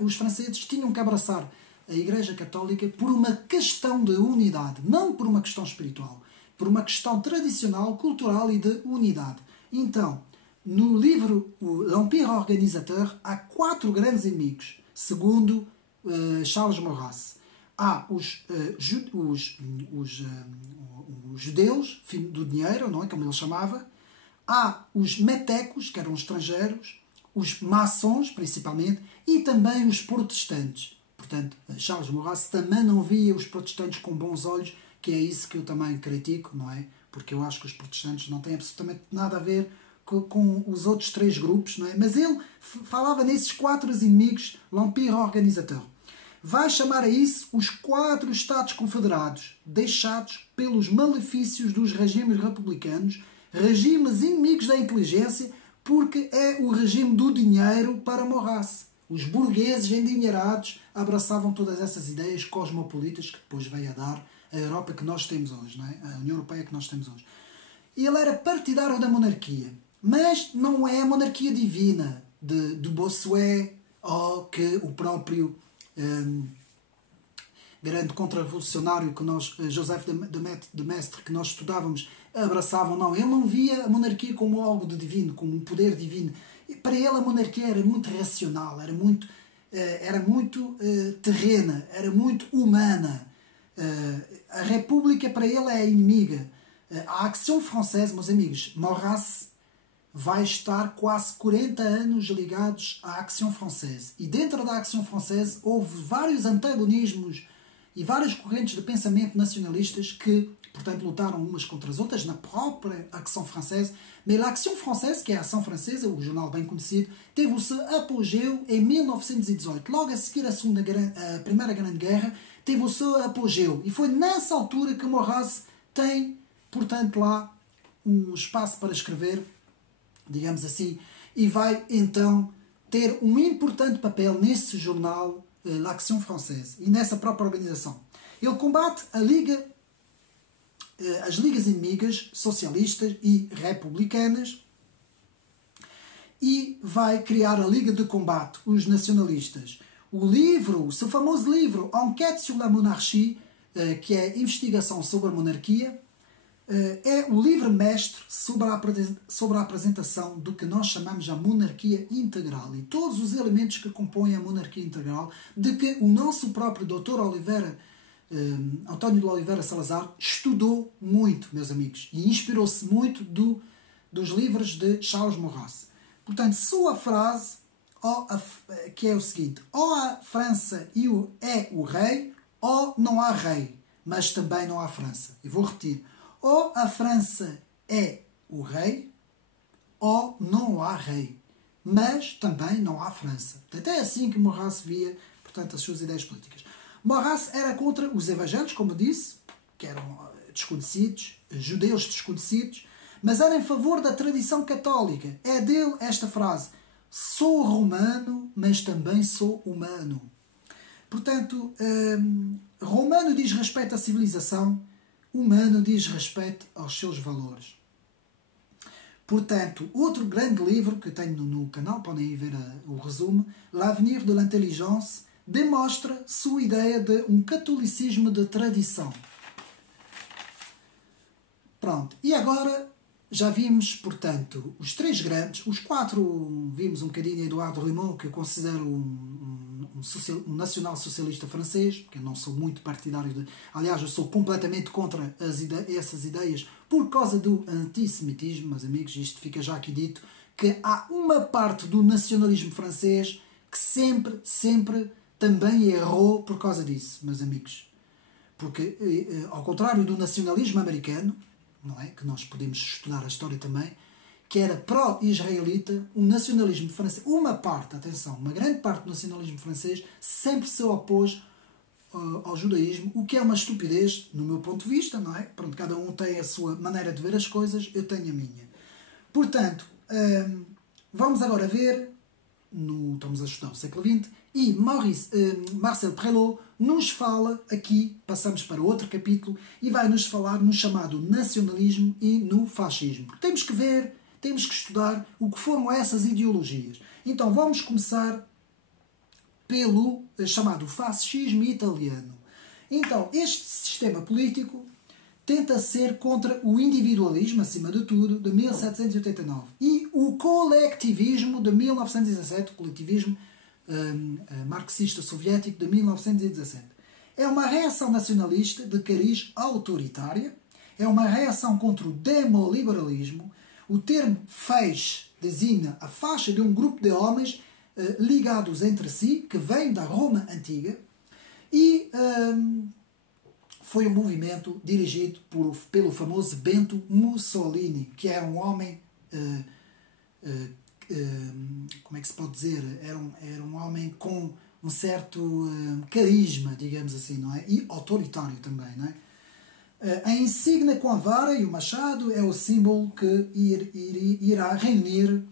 os franceses tinham que abraçar a Igreja Católica por uma questão de unidade, não por uma questão espiritual, por uma questão tradicional, cultural e de unidade. Então, no livro L'Empire Organisateur, há 4 grandes inimigos, segundo Charles Maurras. Há os judeus, do dinheiro, não é, como ele chamava. Há os metecos, que eram estrangeiros, os maçons, principalmente, e também os protestantes. Portanto, Charles Maurras também não via os protestantes com bons olhos, que é isso que eu também critico, não é? Porque eu acho que os protestantes não têm absolutamente nada a ver com os outros 3 grupos, não é? Mas ele falava nesses 4 inimigos, l'Empire Organisateur. Vai chamar a isso os 4 Estados Confederados, deixados pelos malefícios dos regimes republicanos, regimes inimigos da inteligência, porque é o regime do dinheiro para Maurras. Os burgueses endinheirados abraçavam todas essas ideias cosmopolitas que depois veio a dar a Europa que nós temos hoje, não é? A União Europeia que nós temos hoje. Ele era partidário da monarquia, mas não é a monarquia divina de Bossuet ou que o próprio grande contra-revolucionário que nós, Joseph de Maistre, que nós estudávamos, abraçavam. Não, ele não via a monarquia como algo de divino, como um poder divino. Para ele a monarquia era muito racional, era muito terrena, era muito humana. A república para ele é a inimiga. A Action Française, meus amigos, Maurras vai estar quase 40 anos ligados à Action Française. E dentro da Action Française houve vários antagonismos e várias correntes de pensamento nacionalistas que, portanto, lutaram umas contra as outras na própria Action Française. Mas a Action Française, que é a Ação Francesa, o jornal bem conhecido, teve o seu apogeu em 1918. Logo a seguir a Primeira Grande Guerra, teve o seu apogeu. E foi nessa altura que Maurras tem, portanto, lá um espaço para escrever, digamos assim, e vai então ter um importante papel nesse jornal, l'Action Française, e nessa própria organização. Ele combate as ligas inimigas socialistas e republicanas e vai criar a Liga de Combate, os nacionalistas. O seu famoso livro Enquête sur la monarchie, que é investigação sobre a monarquia, é o livre-mestre sobre a apresentação do que nós chamamos a monarquia integral e todos os elementos que compõem a monarquia integral, de que o nosso próprio Dr. António de Oliveira Salazar estudou muito, meus amigos, e inspirou-se muito dos livros de Charles Maurras. Portanto, sua frase, que é o seguinte: ou a França é o rei, ou não há rei, mas também não há França. E vou repetir: ou a França é o rei, ou não há rei, mas também não há França. Portanto, é assim que Maurras via, portanto, as suas ideias políticas. Maurras era contra os evangélicos, como eu disse, que eram desconhecidos, judeus desconhecidos, mas era em favor da tradição católica. É dele esta frase: sou romano, mas também sou humano. Portanto, romano diz respeito à civilização, humano diz respeito aos seus valores. Portanto, outro grande livro que tenho no canal, podem ir ver o resumo, L'avenir de l'intelligence, demonstra sua ideia de um catolicismo de tradição. Pronto, e agora já vimos, portanto, os três grandes, os quatro, vimos um bocadinho Eduardo Raymond, que eu considero um nacional-socialista francês, porque eu não sou muito partidário de... Aliás, eu sou completamente contra essas ideias por causa do antissemitismo, meus amigos, isto fica já aqui dito, que há uma parte do nacionalismo francês que sempre também errou por causa disso, meus amigos. Porque, ao contrário do nacionalismo americano, não é? Que nós podemos estudar a história também, que era pró-israelita, o nacionalismo francês, uma grande parte do nacionalismo francês sempre se opôs ao judaísmo, o que é uma estupidez, no meu ponto de vista, não é? Pronto, cada um tem a sua maneira de ver as coisas, eu tenho a minha. Portanto, vamos agora ver, estamos a estudar o século XX, e Marcel Prelot nos fala aqui, passamos para outro capítulo, e vai nos falar no chamado nacionalismo e no fascismo. Temos que ver, temos que estudar o que foram essas ideologias. Então vamos começar pelo chamado fascismo italiano. Então, este sistema político tenta ser contra o individualismo, acima de tudo, de 1789, e o coletivismo de 1917, o coletivismo marxista soviético de 1917. É uma reação nacionalista de cariz autoritária, é uma reação contra o demoliberalismo. O termo feixe designa a faixa de um grupo de homens ligados entre si, que vem da Roma antiga, e foi um movimento dirigido pelo famoso Benito Mussolini, que era um homem, como é que se pode dizer, era um homem com um certo carisma, digamos assim, não é? E autoritário também, não é? A insígnia com a vara e o machado é o símbolo que irá reunir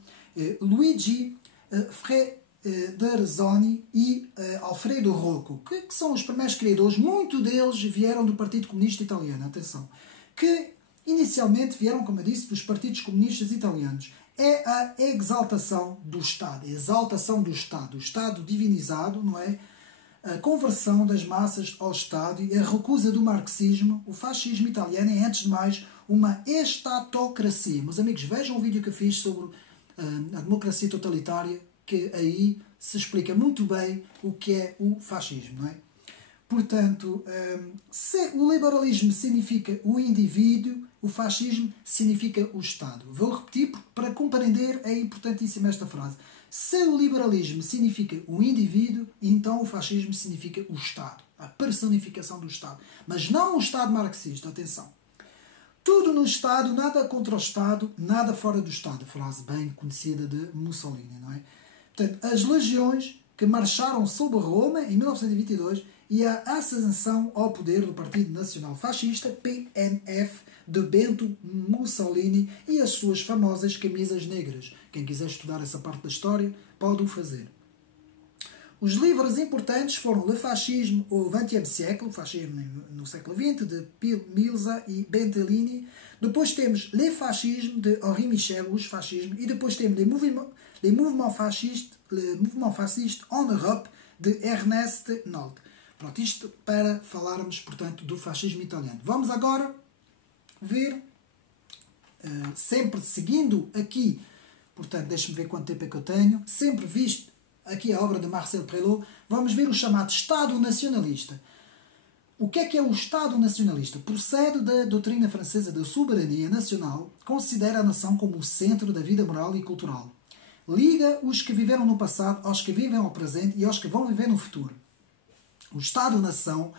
Luigi Frederzoni e Alfredo Rocco, que são os primeiros criadores. Muitos deles vieram do Partido Comunista Italiano, atenção, que inicialmente vieram, como eu disse, dos partidos comunistas italianos. É a exaltação do Estado, o Estado divinizado, não é? A conversão das massas ao Estado e a recusa do marxismo. O fascismo italiano é, antes de mais, uma estatocracia. Meus amigos, vejam o vídeo que eu fiz sobre a democracia totalitária, que aí se explica muito bem o que é o fascismo, não é? Portanto, se o liberalismo significa o indivíduo, o fascismo significa o Estado. Vou repetir porque para compreender é importantíssima esta frase. Se o liberalismo significa o indivíduo, então o fascismo significa o Estado. A personificação do Estado. Mas não o Estado marxista, atenção. Tudo no Estado, nada contra o Estado, nada fora do Estado. Frase bem conhecida de Mussolini, não é? Portanto, as legiões que marcharam sobre Roma em 1922 e a ascensão ao poder do Partido Nacional Fascista, PNF, de Benito Mussolini e as suas famosas camisas negras. Quem quiser estudar essa parte da história pode o fazer. Os livros importantes foram Le Fascisme au XXe siècle, o fascismo no século XX, de Milza e Bentelini. Depois temos Le Fascisme, de Henri Michel, os fascismos. E depois temos Les mouvements fascistes en Europe, de Ernest Nolte. Pronto, isto para falarmos, portanto, do fascismo italiano. Vamos agora ver, sempre seguindo aqui, portanto, deixe-me ver quanto tempo é que eu tenho, sempre visto aqui a obra de Marcel Prelot, vamos ver o chamado Estado nacionalista. O que é o Estado nacionalista? Procede da doutrina francesa da soberania nacional, considera a nação como o centro da vida moral e cultural. Liga os que viveram no passado aos que vivem ao presente e aos que vão viver no futuro. O Estado-nação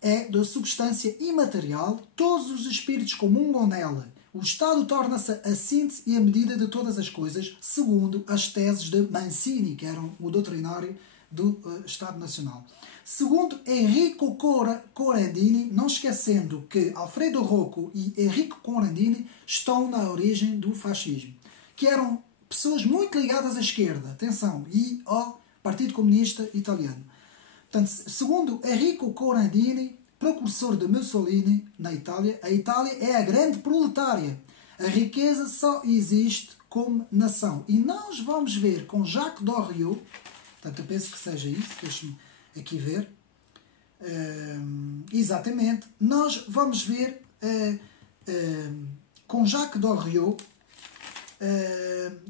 é da substância imaterial, todos os espíritos comungam nela. O Estado torna-se a síntese e a medida de todas as coisas, segundo as teses de Mancini, que eram o doutrinário do Estado Nacional. Segundo Enrico Corradini, não esquecendo que Alfredo Rocco e Enrico Corradini estão na origem do fascismo, que eram pessoas muito ligadas à esquerda, atenção, e ao Partido Comunista Italiano. Portanto, segundo Enrico Corradini, precursor de Mussolini na Itália, a Itália é a grande proletária. A riqueza só existe como nação. E nós vamos ver com Jacques Doriot, portanto, eu penso que seja isso, deixe-me aqui ver. Exatamente, nós vamos ver com Jacques Doriot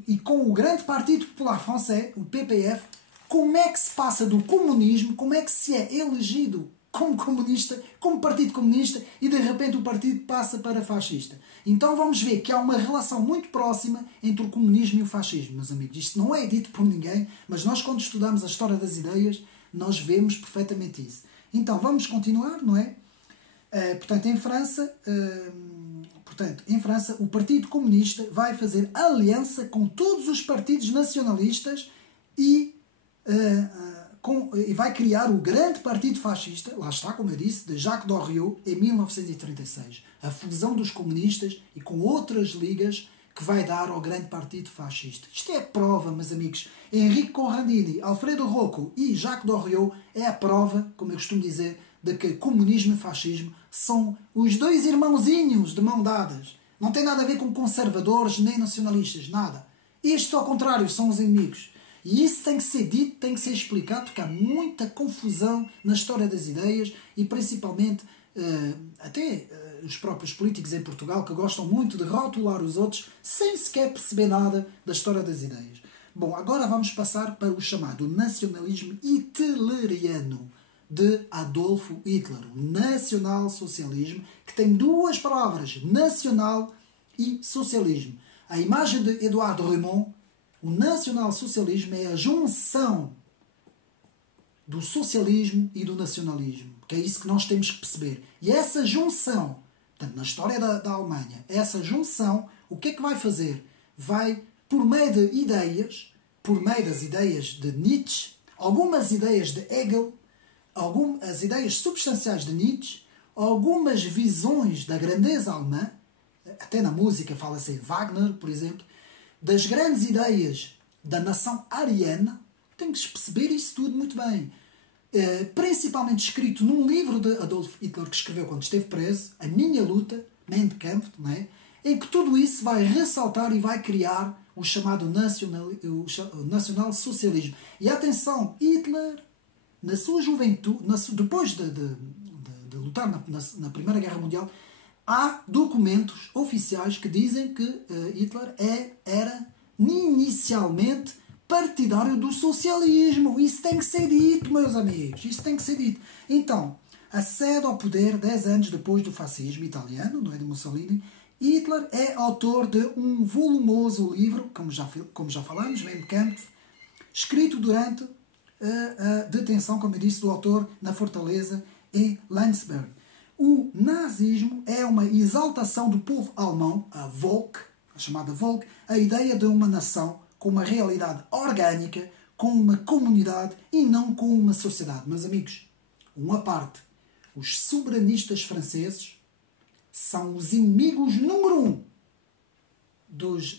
e com o grande Partido Popular Francês, o PPF, como é que se passa do comunismo, como é que se é elegido como comunista, como Partido Comunista, e de repente o partido passa para fascista. Então vamos ver que há uma relação muito próxima entre o comunismo e o fascismo, meus amigos. Isto não é dito por ninguém, mas nós quando estudamos a história das ideias, nós vemos perfeitamente isso. Então vamos continuar, não é? Portanto, em França, o Partido Comunista vai fazer aliança com todos os partidos nacionalistas e vai criar o grande partido fascista, lá está, como eu disse, de Jacques Doriot, em 1936. A fusão dos comunistas e com outras ligas que vai dar ao grande partido fascista. Isto é a prova, meus amigos. Enrico Corradini, Alfredo Rocco e Jacques Doriot é a prova, como eu costumo dizer, de que comunismo e fascismo são os dois irmãozinhos de mão dadas. Não tem nada a ver com conservadores nem nacionalistas, nada. Estes, ao contrário, são os inimigos. E isso tem que ser dito, tem que ser explicado, porque há muita confusão na história das ideias e principalmente os próprios políticos em Portugal que gostam muito de rotular os outros sem sequer perceber nada da história das ideias. Bom, agora vamos passar para o chamado nacionalismo hitleriano de Adolf Hitler, o nacional-socialismo, que tem duas palavras, nacional e socialismo. A imagem de Edouard Reymond, o nacional-socialismo é a junção do socialismo e do nacionalismo, que é isso que nós temos que perceber. E essa junção, portanto, na história da Alemanha, essa junção, o que é que vai fazer? Vai, por meio de ideias, por meio das ideias de Nietzsche, algumas ideias de Hegel, as ideias substanciais de Nietzsche, algumas visões da grandeza alemã, até na música fala-se em Wagner, por exemplo, das grandes ideias da nação ariana. Tem que perceber isso tudo muito bem. Principalmente escrito num livro de Adolf Hitler que escreveu quando esteve preso, A Minha Luta, Mein Kampf, não é? Em que tudo isso vai ressaltar e vai criar o chamado nacional-socialismo. E atenção, Hitler, na sua juventude, depois de lutar na Primeira Guerra Mundial, há documentos oficiais que dizem que Hitler era inicialmente partidário do socialismo. Isso tem que ser dito, meus amigos. Isso tem que ser dito. Então, acede ao poder 10 anos depois do fascismo italiano, não é, de Mussolini. Hitler é autor de um volumoso livro, como já falamos, Mein Kampf, escrito durante a detenção, como eu disse, do autor na fortaleza em Landsberg. O nazismo é uma exaltação do povo alemão, a Volk, a chamada Volk, a ideia de uma nação com uma realidade orgânica, com uma comunidade e não com uma sociedade. Meus amigos, uma parte, os soberanistas franceses são os inimigos número 1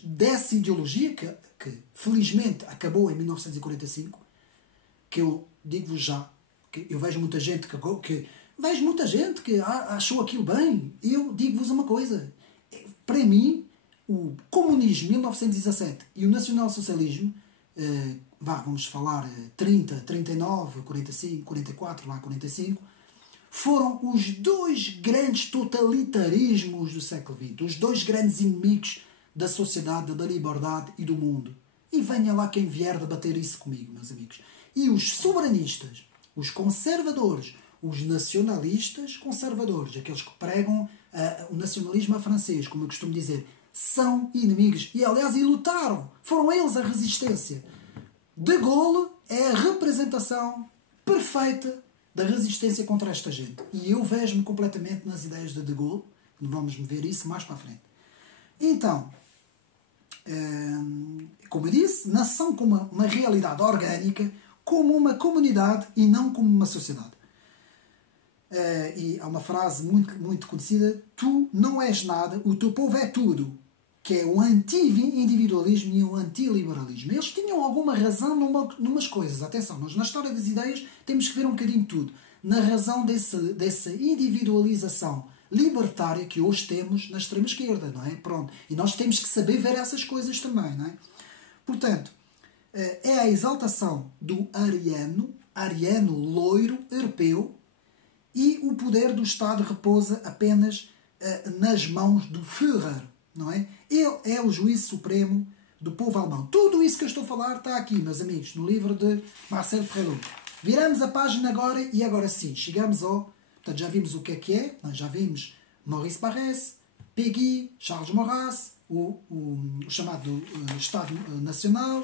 dessa ideologia que felizmente acabou em 1945, que eu digo-vos já, que eu vejo muita gente que achou aquilo bem. Eu digo-vos uma coisa, para mim o comunismo 1917 e o nacionalsocialismo, vamos falar 30, 39, 45, 44, 45, foram os dois grandes totalitarismos do século XX, os dois grandes inimigos da sociedade, da liberdade e do mundo. E venha lá quem vier debater isso comigo, meus amigos. E os soberanistas, os conservadores, os nacionalistas conservadores, aqueles que pregam o nacionalismo francês, como eu costumo dizer, são inimigos. E, aliás, lutaram. Foram eles a resistência. De Gaulle é a representação perfeita da resistência contra esta gente. E eu vejo-me completamente nas ideias de Gaulle. Vamos ver isso mais para a frente. Então, como eu disse, nação como uma realidade orgânica, como uma comunidade e não como uma sociedade. E há uma frase muito, muito conhecida: tu não és nada, o teu povo é tudo, que é o anti-individualismo e o anti-liberalismo. Eles tinham alguma razão numas coisas, atenção, mas na história das ideias temos que ver um bocadinho de tudo. Na razão dessa individualização libertária que hoje temos na extrema-esquerda, não é? Pronto. E nós temos que saber ver essas coisas também, não é? Portanto, é a exaltação do ariano loiro, europeu, e o poder do Estado repousa apenas nas mãos do Führer, não é? Ele é o juiz supremo do povo alemão. Tudo isso que eu estou a falar está aqui, meus amigos, no livro de Marcel Prelot. Viramos a página agora e agora sim, chegamos ao... Portanto, já vimos o que é, nós já vimos Maurice Barrès, Péguy, Charles Maurras, o chamado Estado Nacional,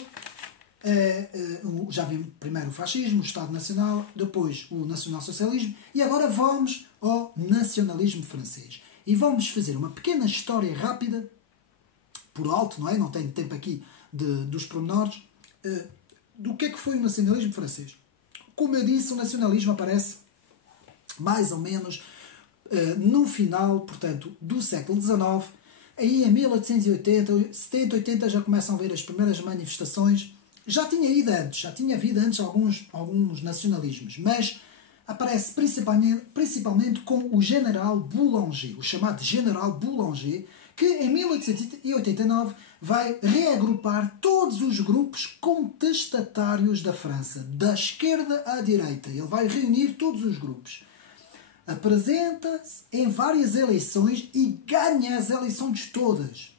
já vimos primeiro o fascismo, o Estado Nacional, depois o nacionalsocialismo e agora vamos ao nacionalismo francês. E vamos fazer uma pequena história rápida, por alto, não é? Não tenho tempo aqui dos pormenores, do que é que foi o nacionalismo francês. Como eu disse, o nacionalismo aparece mais ou menos no final, portanto, do século XIX. Aí em 1880, 70, 80 já começam a ver as primeiras manifestações. Já tinha havido antes alguns nacionalismos, mas aparece principalmente com o general Boulanger, o chamado general Boulanger, que em 1889 vai reagrupar todos os grupos contestatários da França, da esquerda à direita. Ele vai reunir todos os grupos. Apresenta-se em várias eleições e ganha as eleições todas.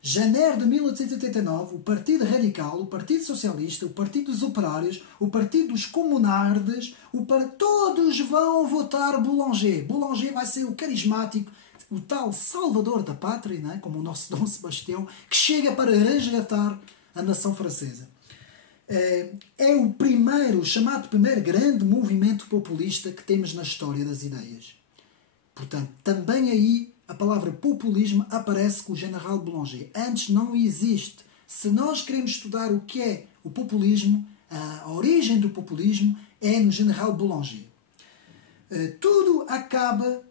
Janeiro de 1889, o Partido Radical, o Partido Socialista, o Partido dos Operários, o Partido dos Comunardes, todos vão votar Boulanger. Boulanger vai ser o carismático, o tal salvador da pátria, não é? Como o nosso Dom Sebastião, que chega para resgatar a nação francesa. É o chamado primeiro grande movimento populista que temos na história das ideias. Portanto, também aí a palavra populismo aparece com o general Boulanger. Antes não existe. Se nós queremos estudar o que é o populismo, a origem do populismo é no general Boulanger. Tudo acaba...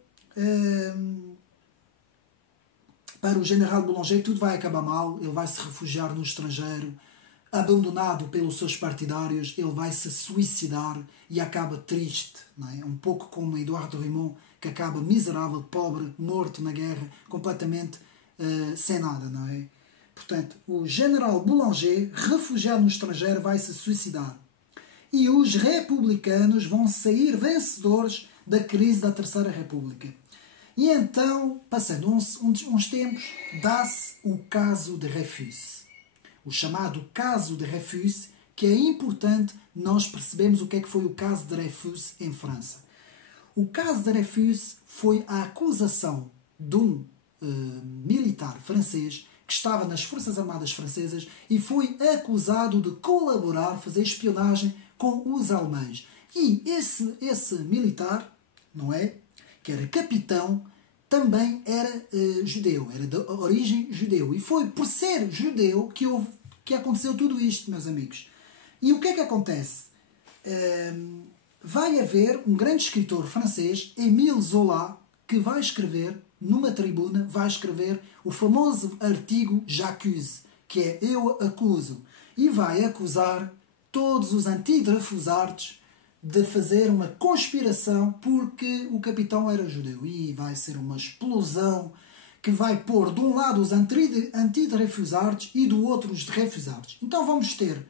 para o general Boulanger tudo vai acabar mal. Ele vai se refugiar no estrangeiro, abandonado pelos seus partidários, ele vai se suicidar e acaba triste, não é? Um pouco como Eduardo Rimond, que acaba miserável, pobre, morto na guerra, completamente sem nada, não é? Portanto, o general Boulanger, refugiado no estrangeiro, vai se suicidar. E os republicanos vão sair vencedores da crise da Terceira República. E então, passando uns tempos, dá-se o caso de Dreyfus. O chamado caso de Dreyfus, que é importante nós percebermos o que é que foi o caso de Dreyfus em França. O caso de Dreyfus foi a acusação de um militar francês que estava nas Forças Armadas Francesas e foi acusado de colaborar, fazer espionagem com os alemães. E esse militar, não é, que era capitão, também era judeu, era de origem judeu. E foi por ser judeu que aconteceu tudo isto, meus amigos. E o que é que acontece? Vai haver um grande escritor francês, Émile Zola, que vai escrever, numa tribuna, vai escrever o famoso artigo J'accuse, que é Eu Acuso, e vai acusar todos os anti-Dreyfusards de fazer uma conspiração porque o capitão era judeu. E vai ser uma explosão que vai pôr de um lado os anti-Dreyfusards e do outro os Dreyfusards. Então vamos ter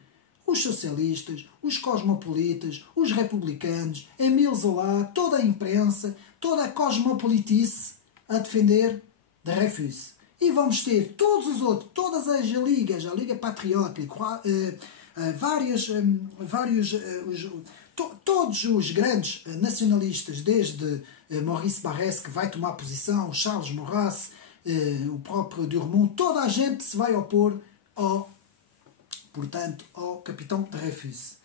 os socialistas, os cosmopolitas, os republicanos, Émile Zola, toda a imprensa, toda a cosmopolitice a defender Dreyfus. E vamos ter todos os outros, todas as ligas, a Liga Patriótica, todos os grandes nacionalistas, desde Maurice Barrès, que vai tomar posição, Charles Maurras, o próprio Durmont, toda a gente se vai opor ao capitão Dreyfus.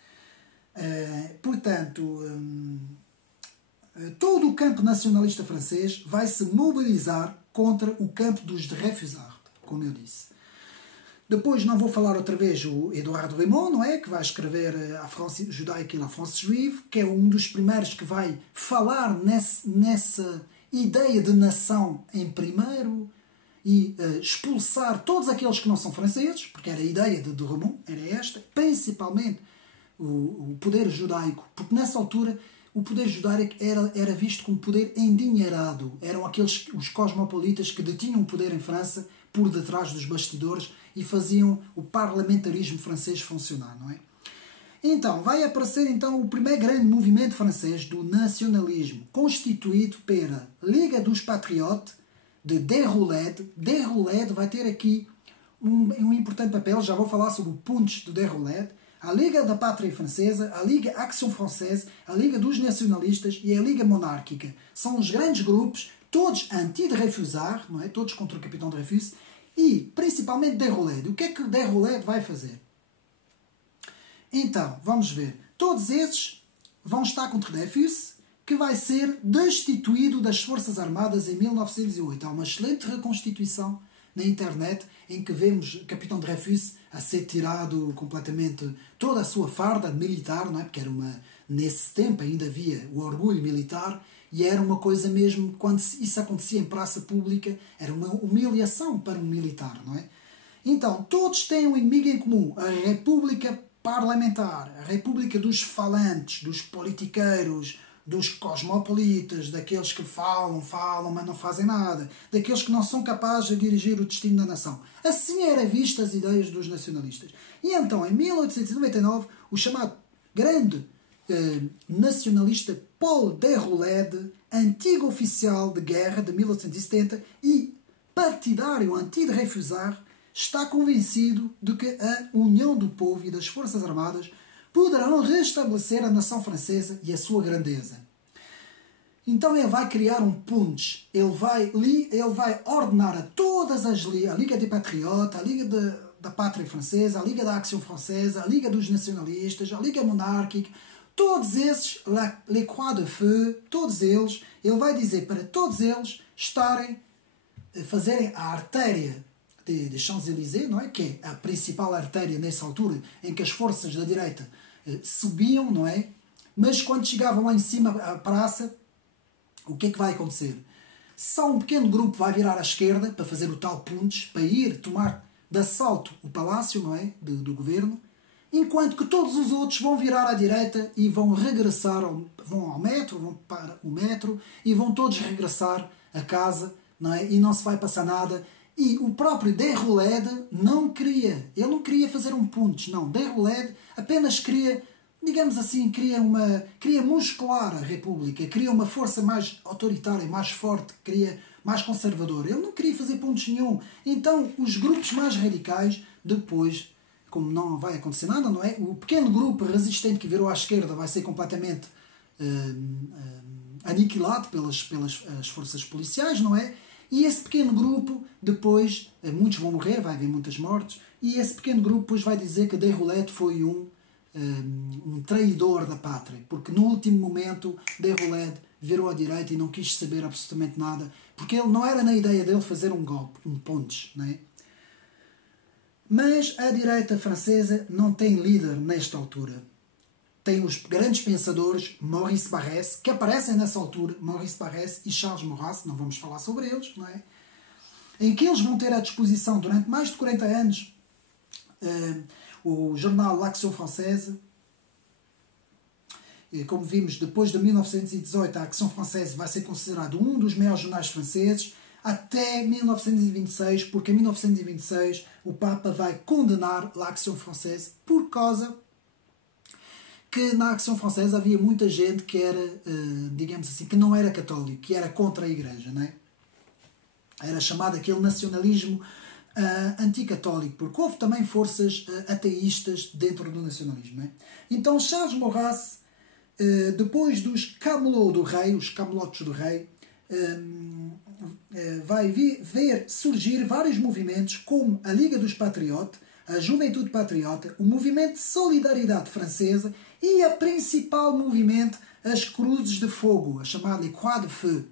Todo o campo nacionalista francês vai se mobilizar contra o campo dos Dreyfusards, como eu disse. Depois não vou falar outra vez o Édouard Raymond, não é? Que vai escrever A France Judaique e La France Juive, que é um dos primeiros que vai falar nessa ideia de nação em primeiro e expulsar todos aqueles que não são franceses, porque era a ideia de Raymond, era esta, principalmente o poder judaico, porque nessa altura o poder judaico era visto como poder endinheirado. Eram os cosmopolitas que detinham o poder em França por detrás dos bastidores e faziam o parlamentarismo francês funcionar, não é? Então, vai aparecer então o primeiro grande movimento francês do nacionalismo, constituído pela Liga dos Patriotes de Deroulède. Deroulède vai ter aqui um importante papel, já vou falar sobre o punch de Deroulède, a Liga da Pátria Francesa, a Liga Action Française, a Liga dos Nacionalistas e a Liga Monárquica. São os grandes grupos, todos anti-Dreyfusards, não é? Todos contra o capitão Dreyfus, e principalmente Deroulède. O que é que Deroulède vai fazer? Então, vamos ver. Todos esses vão estar contra Dreyfus, que vai ser destituído das Forças Armadas em 1908. Há uma excelente reconstituição na internet em que vemos o capitão Dreyfus a ser tirado completamente toda a sua farda militar, não é? Porque nesse tempo ainda havia o orgulho militar e era uma coisa mesmo, quando isso acontecia em praça pública, era uma humilhação para um militar, não é? Então, todos têm um inimigo em comum, a República Parlamentar, a República dos falantes, dos politiqueiros, dos cosmopolitas, daqueles que falam, mas não fazem nada, daqueles que não são capazes de dirigir o destino da nação. Assim era vista as ideias dos nacionalistas. E então, em 1899, o chamado grande nacionalista Paul Déroulède, antigo oficial de guerra de 1870 e partidário anti-Dreyfusard, está convencido de que a união do povo e das Forças Armadas poderão restabelecer a nação francesa e a sua grandeza. Então ele vai criar um punch, ele vai ordenar a todas a Liga des Patriotes, a Liga da Pátria Francesa, a Liga da Action Française, a Liga dos Nacionalistas, a Liga Monárquica, todos esses, les Croix de Feu, todos eles, ele vai dizer para todos eles fazerem a artéria de Champs-Élysées, não é? Que é a principal artéria nessa altura em que as forças da direita subiam, não é? Mas quando chegavam lá em cima à praça, o que é que vai acontecer? Só um pequeno grupo vai virar à esquerda para fazer o tal punch, para ir tomar de assalto o palácio, não é? Do governo, enquanto que todos os outros vão virar à direita e vão regressar, vão ao metro, vão para o metro e vão todos regressar a casa, não é? E não se vai passar nada. E o próprio Déroulède não queria fazer um punch, não. Déroulède apenas queria, digamos assim, queria muscular a República, queria uma força mais autoritária, mais forte, queria mais conservadora. Ele não queria fazer punch nenhum. Então, os grupos mais radicais, depois, como não vai acontecer nada, não é? O pequeno grupo resistente que virou à esquerda vai ser completamente aniquilado pelas as forças policiais, não é? E esse pequeno grupo, depois, muitos vão morrer, vai haver muitas mortes, e esse pequeno grupo depois vai dizer que Deroulede foi um traidor da pátria, porque no último momento Deroulede virou à direita e não quis saber absolutamente nada, porque ele não era na ideia dele fazer um golpe, um punch, não é? Mas a direita francesa não tem líder nesta altura. Tem os grandes pensadores, Maurice Barrès, que aparecem nessa altura, Maurice Barrès e Charles Maurras, não vamos falar sobre eles, não é? Em que eles vão ter à disposição, durante mais de 40 anos, o jornal L'Action Française. Como vimos, depois de 1918, a Action Française vai ser considerado um dos maiores jornais franceses, até 1926, porque em 1926 o Papa vai condenar l'Action Française por causa que na Action Française havia muita gente que era, digamos assim, que não era católico, que era contra a Igreja, não é? Era chamado aquele nacionalismo anticatólico, porque houve também forças ateístas dentro do nacionalismo, não é? Então Charles Maurras, depois dos camelots do rei, os camelotes do rei, vai ver surgir vários movimentos como a Liga dos Patriotes, a Juventude Patriota, o Movimento de Solidariedade Francesa e a principal movimento, as Cruzes de Fogo, a chamada Croix de Feu,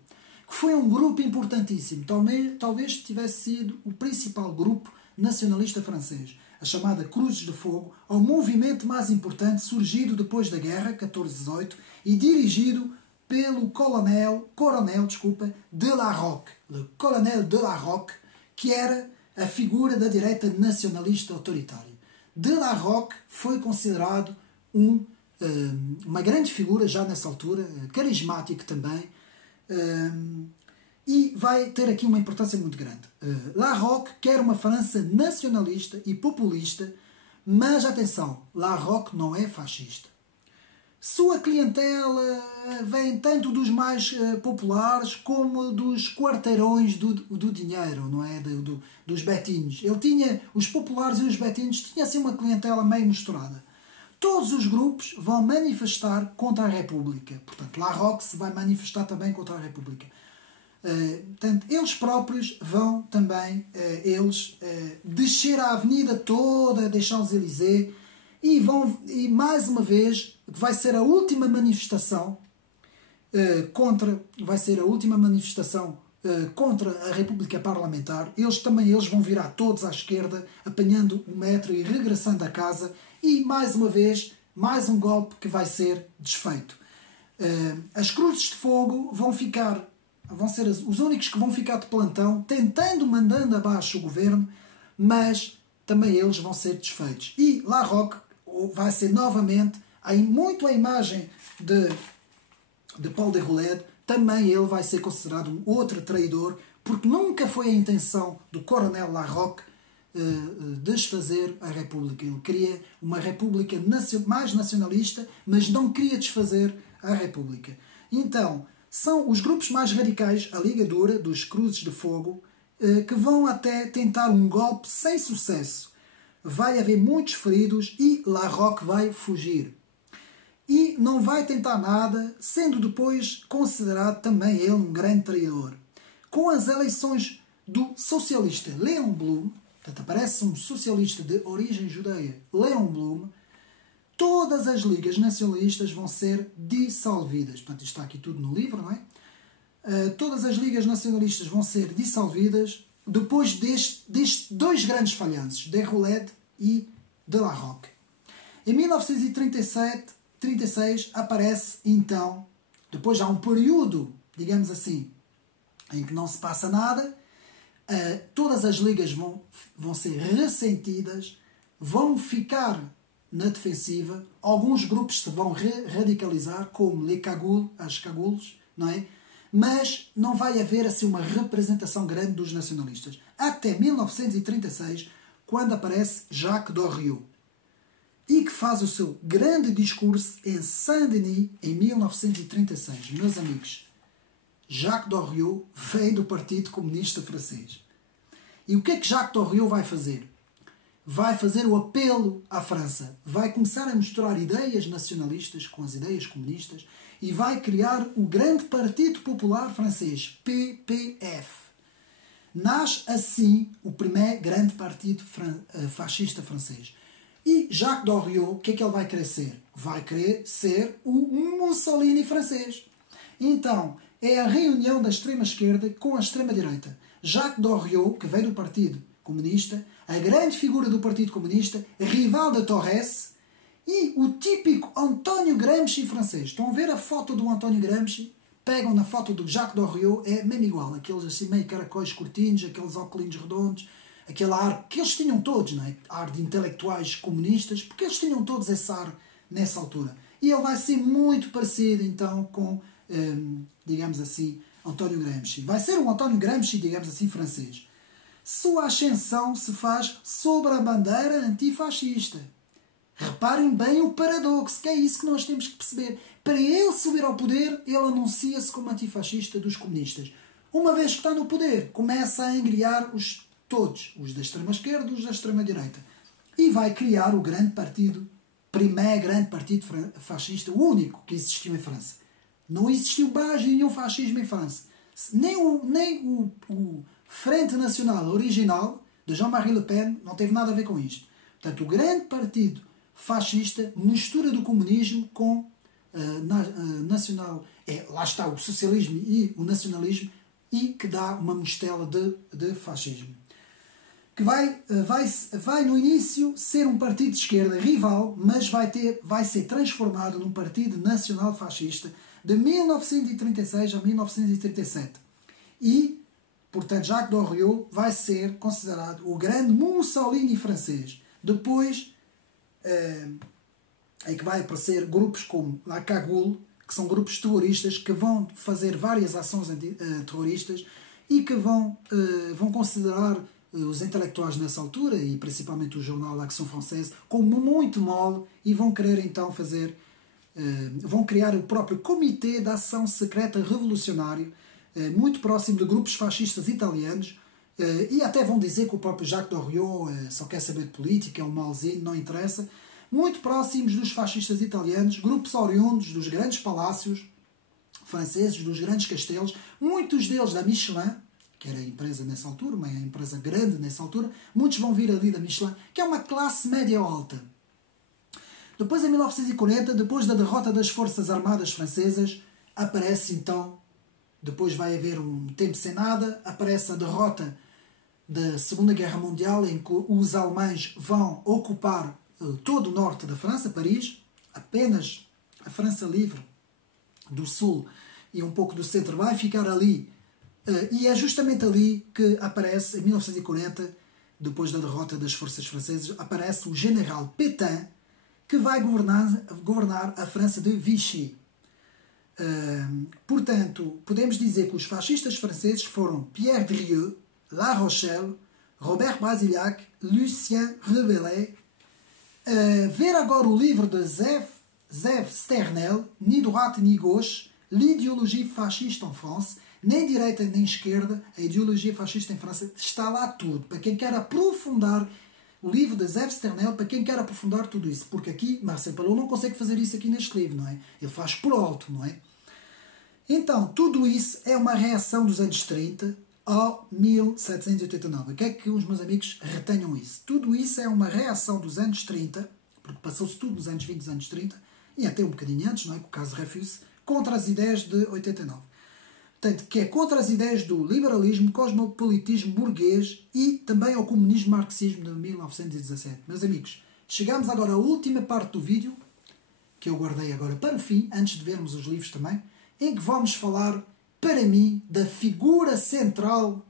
que foi um grupo importantíssimo, talvez tivesse sido o principal grupo nacionalista francês, a chamada Cruzes de Fogo, o movimento mais importante surgido depois da guerra, 14-18, e dirigido pelo coronel Delarocque, o coronel Delarocque, que era a figura da direita nacionalista autoritária. Delarocque foi considerado uma grande figura já nessa altura, carismático também, e vai ter aqui uma importância muito grande. Larocque quer uma França nacionalista e populista, mas atenção, Larocque não é fascista. Sua clientela vem tanto dos mais populares como dos quarteirões do dinheiro, não é? Dos betinhos. Ele tinha os populares e os betinhos, tinha assim uma clientela meio misturada. Todos os grupos vão manifestar contra a República. Portanto, Larocque se vai manifestar também contra a República. Portanto, eles próprios vão também descer a avenida toda des Champs-Élysées e mais uma vez vai ser a última manifestação contra a República Parlamentar. Eles vão virar todos à esquerda, apanhando o metro e regressando a casa, e mais uma vez mais um golpe que vai ser desfeito. As Cruzes de Fogo vão ser os únicos que vão ficar de plantão, mandando abaixo o governo, mas também eles vão ser desfeitos. E Larocque vai ser novamente, muito a imagem de Paul Déroulède, também ele vai ser considerado um outro traidor, porque nunca foi a intenção do coronel Larocque desfazer a República. Ele queria uma República mais nacionalista, mas não queria desfazer a República. Então, são os grupos mais radicais, a Liga Dura, dos Cruzes de Fogo, que vão até tentar um golpe sem sucesso. Vai haver muitos feridos e Larocque vai fugir. E não vai tentar nada, sendo depois considerado também ele um grande traidor. Com as eleições do socialista Léon Blum, portanto aparece um socialista de origem judeia, Léon Blum, todas as ligas nacionalistas vão ser dissolvidas. Portanto, isto está aqui tudo no livro, não é? Todas as ligas nacionalistas vão ser dissolvidas depois destes dois grandes falhanços, Déroulède e Delarocque. Em 1936 aparece, então, depois há um período, digamos assim, em que não se passa nada, todas as ligas vão ser ressentidas, vão ficar na defensiva, alguns grupos se vão radicalizar, como les cagoules, as cagoules, não é? Mas não vai haver assim uma representação grande dos nacionalistas. Até 1936, quando aparece Jacques Doriot, e que faz o seu grande discurso em Saint-Denis em 1936. Meus amigos, Jacques Doriot vem do Partido Comunista Francês. E o que é que Jacques Doriot vai fazer? vai fazer o apelo à França. Vai começar a misturar ideias nacionalistas com as ideias comunistas e vai criar o Grande Partido Popular Francês, PPF. Nasce assim o primeiro grande partido fascista francês. E Jacques Doriot, o que é que ele vai querer ser? Vai querer ser o Mussolini francês. Então, é a reunião da extrema-esquerda com a extrema-direita. Jacques Doriot, que veio do Partido Comunista, a grande figura do Partido Comunista, rival de Torres, e o típico António Gramsci francês. Estão a ver a foto do António Gramsci? Pegam na foto do Jacques Doriot, é mesmo igual. Aqueles assim meio caracóis curtinhos, aqueles óculos redondos, aquele ar que eles tinham todos, não é? Ar de intelectuais comunistas, porque eles tinham todos esse ar nessa altura. E ele vai ser muito parecido então com, digamos assim, António Gramsci. Vai ser um António Gramsci, digamos assim, francês. Sua ascensão se faz sobre a bandeira antifascista. Reparem bem o paradoxo, que é isso que nós temos que perceber. Para ele subir ao poder, ele anuncia-se como antifascista dos comunistas. Uma vez que está no poder, começa a engriar todos, os da extrema-esquerda, os da extrema-direita. E vai criar o grande partido, primeiro grande partido fascista, o único que existiu em França. Não existiu mais nenhum fascismo em França. Nem o Frente Nacional original, de Jean-Marie Le Pen, não teve nada a ver com isto. Portanto, o grande partido fascista mistura do comunismo com nacional. Lá está o socialismo e o nacionalismo, e que dá uma mistela de fascismo. Que vai no início ser um partido de esquerda rival, mas vai ser transformado num partido nacional fascista de 1936 a 1937. E, portanto, Jacques Doriot vai ser considerado o grande Mussolini francês. Depois é que vai aparecer grupos como La Cagoule, que são grupos terroristas que vão fazer várias ações terroristas e que vão considerar os intelectuais nessa altura, e principalmente o jornal L'Action Française, como muito mole, e vão querer então vão criar o próprio Comitê de Ação Secreta Revolucionário, muito próximo de grupos fascistas italianos, e até vão dizer que o próprio Jacques Doriot só quer saber de política, é um malzinho, não interessa. Muito próximos dos fascistas italianos, grupos oriundos dos grandes palácios franceses, dos grandes castelos, muitos deles da Michelin, que era a empresa nessa altura, uma empresa grande nessa altura, muitos vão vir ali da Michelin, que é uma classe média alta. Depois, em 1940, depois da derrota das Forças Armadas Francesas, aparece então, depois vai haver um tempo sem nada, aparece a derrota da Segunda Guerra Mundial, em que os alemães vão ocupar todo o norte da França, Paris, apenas a França livre do sul e um pouco do centro vai ficar ali. E é justamente ali que aparece, em 1940, depois da derrota das forças francesas, aparece o general Pétain, que vai governar a França de Vichy. Portanto, podemos dizer que os fascistas franceses foram Pierre Drieux, La Rochelle, Robert Brasillach, Lucien Rebellet. Ver agora o livro de Zev Sternel, Ni droite ni gauche, l'idéologie fasciste en France, nem direita nem esquerda, a ideologia fascista em França, está lá tudo. Para quem quer aprofundar o livro de Zev Sternel, para quem quer aprofundar tudo isso. Porque aqui, Marcel Palot não consegue fazer isso aqui neste livro, não é? Ele faz por alto, não é? Então, tudo isso é uma reação dos anos 30 ao 1789. O que é que os meus amigos retenham isso? Tudo isso é uma reação dos anos 30, porque passou-se tudo nos anos 20 dos anos 30, e até um bocadinho antes, não é? Com o caso Dreyfus, contra as ideias de 89. Portanto, que é contra as ideias do liberalismo, cosmopolitismo burguês e também ao comunismo marxismo de 1917. Meus amigos, chegamos agora à última parte do vídeo, que eu guardei agora para o fim, antes de vermos os livros também, em que vamos falar, para mim, da figura central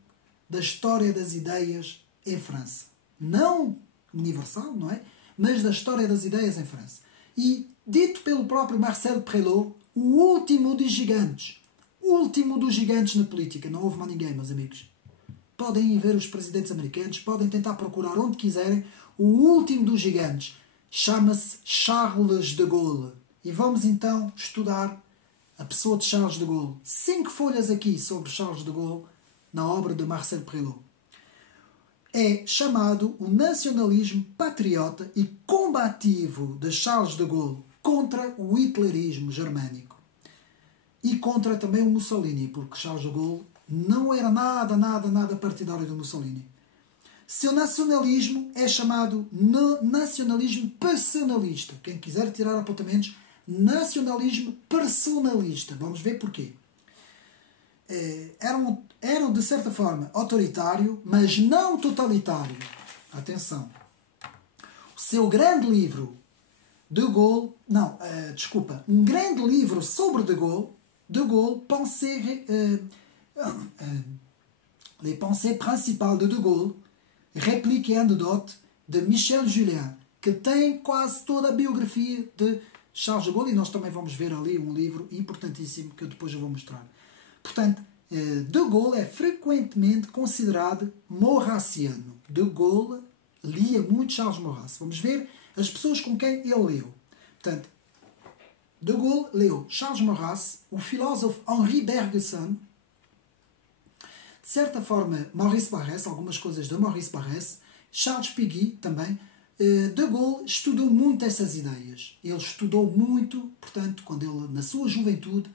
da história das ideias em França. Não universal, não é? Mas da história das ideias em França. E, dito pelo próprio Marcel Prelot, o último dos gigantes. O último dos gigantes na política. Não houve mais ninguém, meus amigos. Podem ir ver os presidentes americanos, podem tentar procurar onde quiserem. O último dos gigantes chama-se Charles de Gaulle. E vamos então estudar a pessoa de Charles de Gaulle. 5 folhas aqui sobre Charles de Gaulle na obra de Marcel Prelot. é chamado o nacionalismo patriota e combativo de Charles de Gaulle contra o hitlerismo germânico. E contra também o Mussolini, porque Charles de Gaulle não era nada partidário do Mussolini. Seu nacionalismo é chamado nacionalismo personalista. Quem quiser tirar apontamentos, nacionalismo personalista. Vamos ver porquê. Eram de certa forma autoritário, mas não totalitário. Atenção. O seu grande livro de Gaulle, um grande livro sobre de Gaulle, Les pensées principales de Gaulle, réplique et anecdote de Michel Julien, que tem quase toda a biografia de Charles de Gaulle, e nós também vamos ver ali um livro importantíssimo que eu depois vou mostrar. Portanto, de Gaulle é frequentemente considerado maurassiano. De Gaulle lia muito Charles Maurras. Vamos ver as pessoas com quem ele leu. Portanto, de Gaulle leu Charles Maurras, o filósofo Henri Bergson, de certa forma Maurice Barrès, algumas coisas de Maurice Barrès, Charles Péguy também. De Gaulle estudou muito essas ideias. Ele estudou muito, portanto, quando ele, na sua juventude,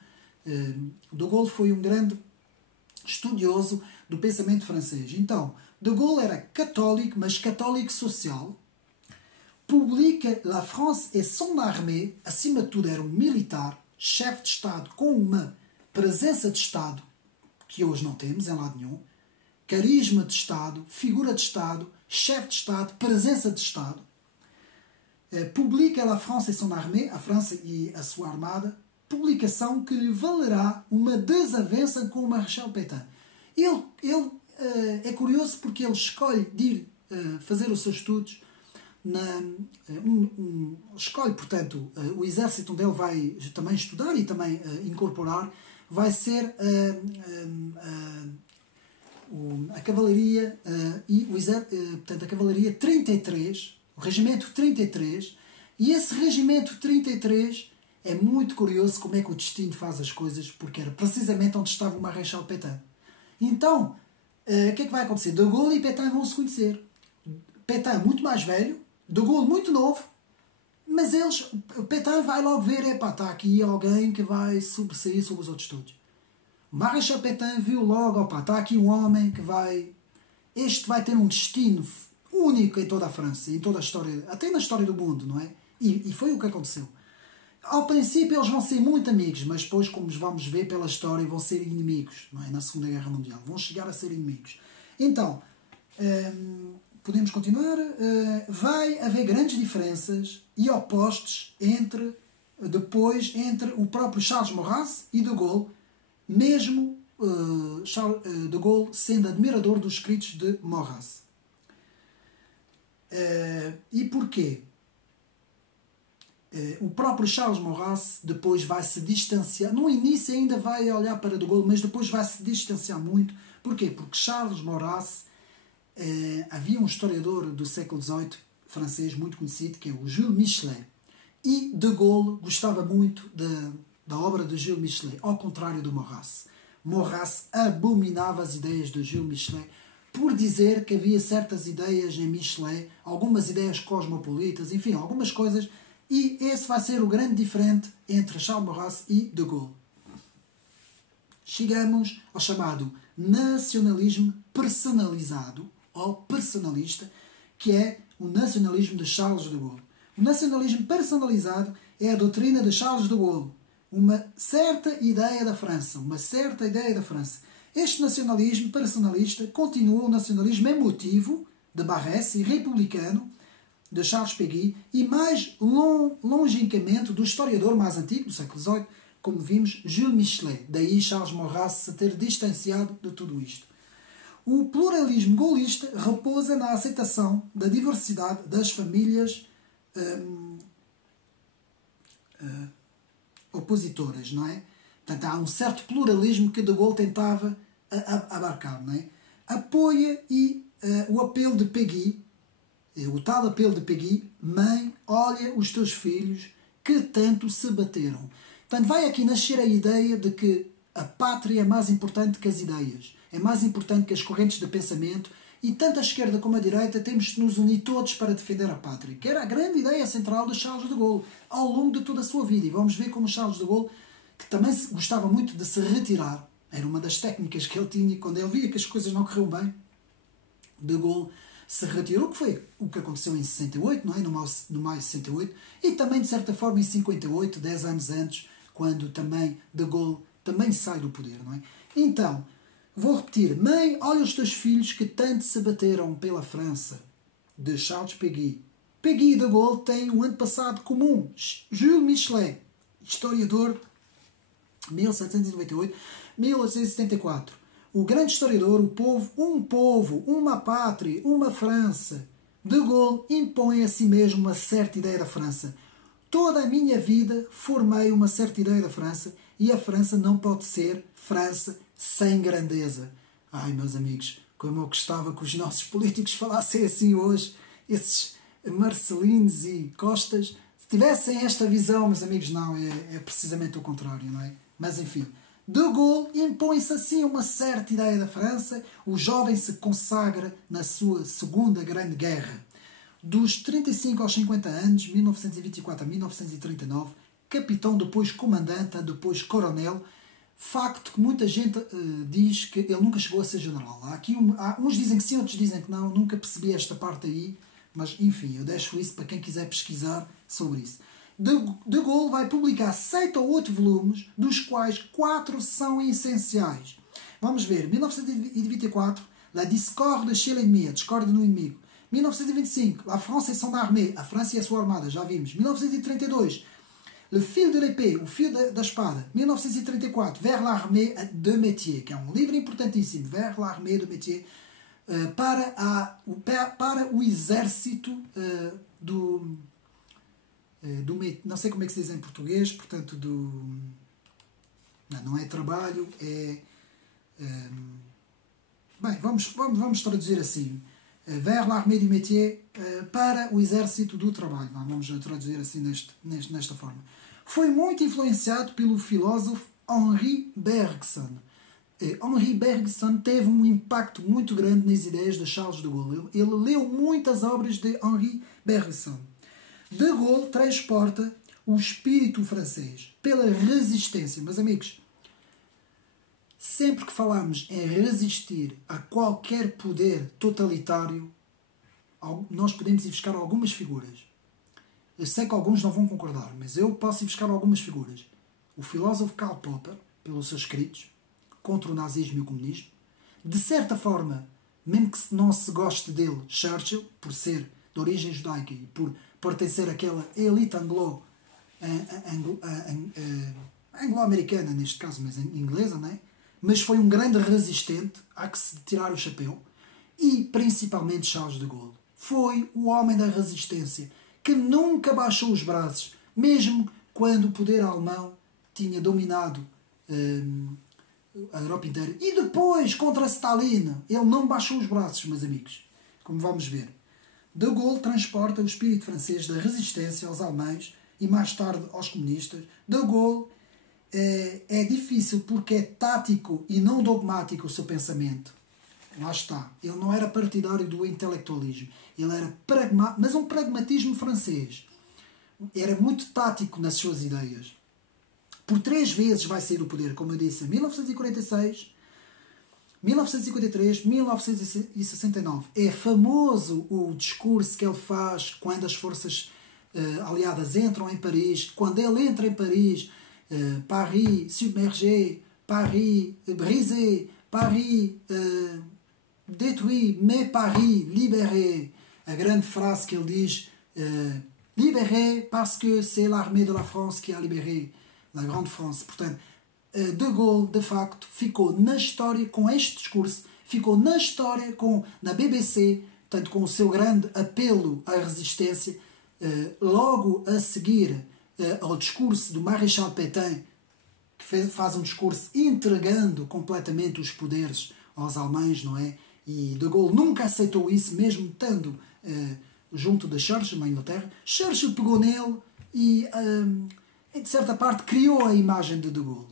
de Gaulle foi um grande estudioso do pensamento francês. Então, de Gaulle era católico, mas católico social. Publica La France et son armée, acima de tudo era um militar, chefe de Estado com uma presença de Estado que hoje não temos em lado nenhum, carisma de Estado, figura de Estado, chefe de Estado, presença de Estado. Publica La France et son armée, a França e a sua armada, publicação que lhe valerá uma desavença com o Marechal Pétain. Ele é curioso porque ele escolhe de ir fazer os seus estudos, escolhe, portanto, o exército onde ele vai também estudar e também incorporar, vai ser a cavalaria portanto, a cavalaria 33, o regimento 33, e esse regimento 33 é muito curioso como é que o destino faz as coisas, porque era precisamente onde estava o Marechal Pétain. Então, o que é que vai acontecer? De Gaulle e Pétain vão se conhecer. Pétain muito mais velho, De Gaulle muito novo, mas Pétain vai logo ver, está aqui alguém que vai sobressair sobre os outros todos. O Marechal Pétain viu logo, está aqui um homem que este vai ter um destino único em toda a França, em toda a história, até na história do mundo, não é? E foi o que aconteceu. Ao princípio eles vão ser muito amigos, mas depois, como vamos ver pela história, vão ser inimigos, não é? Na Segunda Guerra Mundial. Vão chegar a ser inimigos. Então, podemos continuar. Vai haver grandes diferenças e opostos entre o próprio Charles Maurras e de Gaulle, mesmo de Gaulle sendo admirador dos escritos de Maurras. E porquê? O próprio Charles Maurras depois vai se distanciar. No início ainda vai olhar para de Gaulle, mas depois vai se distanciar muito. Porquê? Porque Charles Maurras, havia um historiador do século XVIII francês muito conhecido, que é o Jules Michelet. E de Gaulle gostava muito da obra de Jules Michelet, ao contrário do Maurras. Maurras abominava as ideias de Jules Michelet, por dizer que havia certas ideias em Michelet, algumas ideias cosmopolitas, enfim, algumas coisas. E esse vai ser o grande diferente entre Charles Maurras e de Gaulle. Chegamos ao chamado nacionalismo personalizado, ou personalista, que é o nacionalismo de Charles de Gaulle. O nacionalismo personalizado é a doutrina de Charles de Gaulle, uma certa ideia da França, Este nacionalismo personalista continua o nacionalismo emotivo de Barrès e republicano de Charles Péguy, e mais longínquamente do historiador mais antigo, do século XVIII, como vimos, Jules Michelet. Daí Charles Maurras se ter distanciado de tudo isto. O pluralismo gaullista repousa na aceitação da diversidade das famílias opositoras, não é? Portanto, há um certo pluralismo que de Gaulle tentava abarcar, não é? Apoia o apelo de Péguy, o tal apelo de Péguy: mãe, olha os teus filhos que tanto se bateram. Portanto, vai aqui nascer a ideia de que a pátria é mais importante que as ideias, é mais importante que as correntes de pensamento, e tanto a esquerda como a direita temos de nos unir todos para defender a pátria, que era a grande ideia central de Charles de Gaulle ao longo de toda a sua vida. E vamos ver como Charles de Gaulle, que também gostava muito de se retirar, era uma das técnicas que ele tinha, quando ele via que as coisas não corriam bem, de Gaulle se retirou, que foi o que aconteceu em 68, não é? no maio de 68, e também de certa forma em 58, 10 anos antes, quando também de Gaulle também sai do poder, não é? Então, vou repetir: Mãe, olha os teus filhos que tanto se bateram pela França, de Charles Péguy. Péguy e de Gaulle têm um antepassado comum. Jules Michelet, historiador, 1798-1874. O grande historiador, o povo, uma pátria, uma França. De Gaulle impõe a si mesmo uma certa ideia da França. Toda a minha vida formei uma certa ideia da França e a França não pode ser França sem grandeza. Ai, meus amigos, como eu gostava que os nossos políticos falassem assim hoje, esses Marcelinos e Costas, se tivessem esta visão, meus amigos, não, é precisamente o contrário, não é? Mas enfim, de Gaulle impõe-se assim uma certa ideia da França, o jovem se consagra na sua segunda grande guerra. Dos 35 aos 50 anos, 1924 a 1939, capitão, depois comandante, depois coronel, facto que muita gente diz que ele nunca chegou a ser general. Uns dizem que sim, outros dizem que não, nunca percebi esta parte aí, mas enfim, eu deixo isso para quem quiser pesquisar sobre isso. De Gaulle vai publicar 7 ou 8 volumes, dos quais 4 são essenciais. Vamos ver, 1924, La discorde chez l'ennemi, a discórdia no inimigo. 1925, La France et son armée, a França e a sua armada, já vimos. 1932, Le fil de l'épée, o fio da espada. 1934, Vers l'armée de métier, que é um livro importantíssimo, Vers l'armée de métier, para o exército do não sei como é que se diz em português, portanto, não é trabalho, bem, vamos traduzir assim, vers l'armée du métier, para o exército do trabalho, vamos traduzir assim nesta forma. Foi muito influenciado pelo filósofo Henri Bergson. Henri Bergson teve um impacto muito grande nas ideias de Charles de Gaulle. Ele leu muitas obras de Henri Bergson. De Gaulle transporta o espírito francês pela resistência. Meus amigos, sempre que falamos em resistir a qualquer poder totalitário, nós podemos ir buscar algumas figuras. Eu sei que alguns não vão concordar, mas eu posso ir buscar algumas figuras. O filósofo Karl Popper, pelos seus escritos, contra o nazismo e o comunismo. De certa forma, mesmo que não se goste dele, Churchill, por ser de origem judaica e por pertencer àquela elite anglo-americana, neste caso, mas inglesa, não é? Mas foi um grande resistente, há que se tirar o chapéu. E principalmente Charles de Gaulle. Foi o homem da resistência, que nunca baixou os braços, mesmo quando o poder alemão tinha dominado a Europa inteira. E depois, contra Stalin, ele não baixou os braços, meus amigos. Como vamos ver. De Gaulle transporta o espírito francês da resistência aos alemães e mais tarde aos comunistas. De Gaulle é difícil porque é tático e não dogmático o seu pensamento. Lá está. Ele não era partidário do intelectualismo. Ele era mas um pragmatismo francês. Era muito tático nas suas ideias. Por 3 vezes vai sair do poder, como eu disse, em 1946, 1953, 1969. É famoso o discurso que ele faz quando as forças aliadas entram em Paris. Quando ele entra em Paris, Paris submergé, Paris brisé, Paris détruit, mais Paris libéré. A grande frase que ele diz, libéré parce que c'est l'armée de la France qui a libéré la grande France. Portanto, de Gaulle, de facto, ficou na história com este discurso, ficou na história na BBC, portanto, com o seu grande apelo à resistência, logo a seguir ao discurso do Maréchal Pétain, que faz um discurso entregando completamente os poderes aos alemães, não é? E de Gaulle nunca aceitou isso, mesmo estando junto de Churchill, na Inglaterra. Churchill pegou nele e, de certa parte, criou a imagem de Gaulle.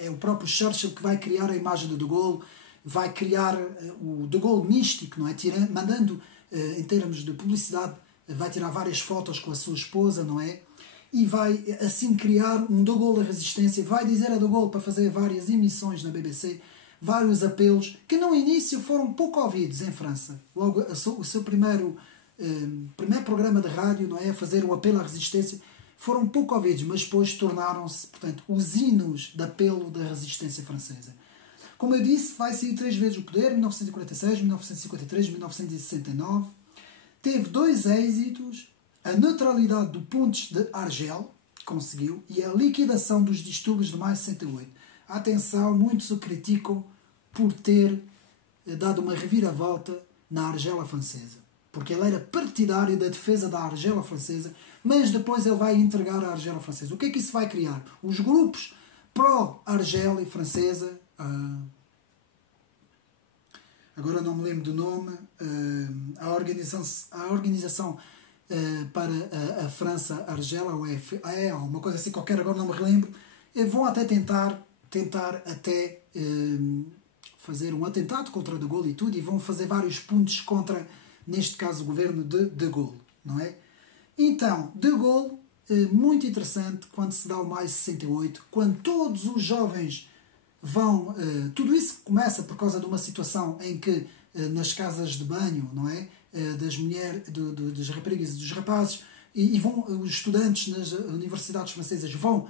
É o próprio Churchill que vai criar a imagem de Gaulle, vai criar o De Gaulle místico, não é? Mandando, em termos de publicidade, vai tirar várias fotos com a sua esposa, não é? E vai assim criar um De Gaulle da resistência, vai dizer a De Gaulle para fazer várias emissões na BBC, vários apelos, que no início foram pouco ouvidos em França. Logo, o seu primeiro programa de rádio, não é? A fazer um apelo à resistência, foram pouco ouvidos, mas depois tornaram-se, portanto, os hinos de apelo da resistência francesa. Como eu disse, vai sair 3 vezes o poder, 1946, 1953, 1969. Teve 2 êxitos: a neutralidade do Pontes de Argel, conseguiu, e a liquidação dos distúrbios de maio de 68. Atenção, muitos o criticam por ter dado uma reviravolta na Argélia francesa, porque ele era partidário da defesa da Argélia francesa, mas depois ele vai entregar a Argélia francesa. O que é que isso vai criar? Os grupos pró-Argélia francesa, agora não me lembro do nome, a organização para a França Argélia, ou uma coisa assim qualquer, agora não me relembro, vão até tentar até fazer um atentado contra De Gaulle e tudo, e vão fazer vários pontos contra, neste caso, o governo de Gaulle, não é? Então, De Gaulle, muito interessante, quando se dá o maio de 68, quando todos os jovens vão... tudo isso começa por causa de uma situação em que, nas casas de banho, não é? Das mulheres, das raparigas e dos rapazes, e vão, os estudantes nas universidades francesas vão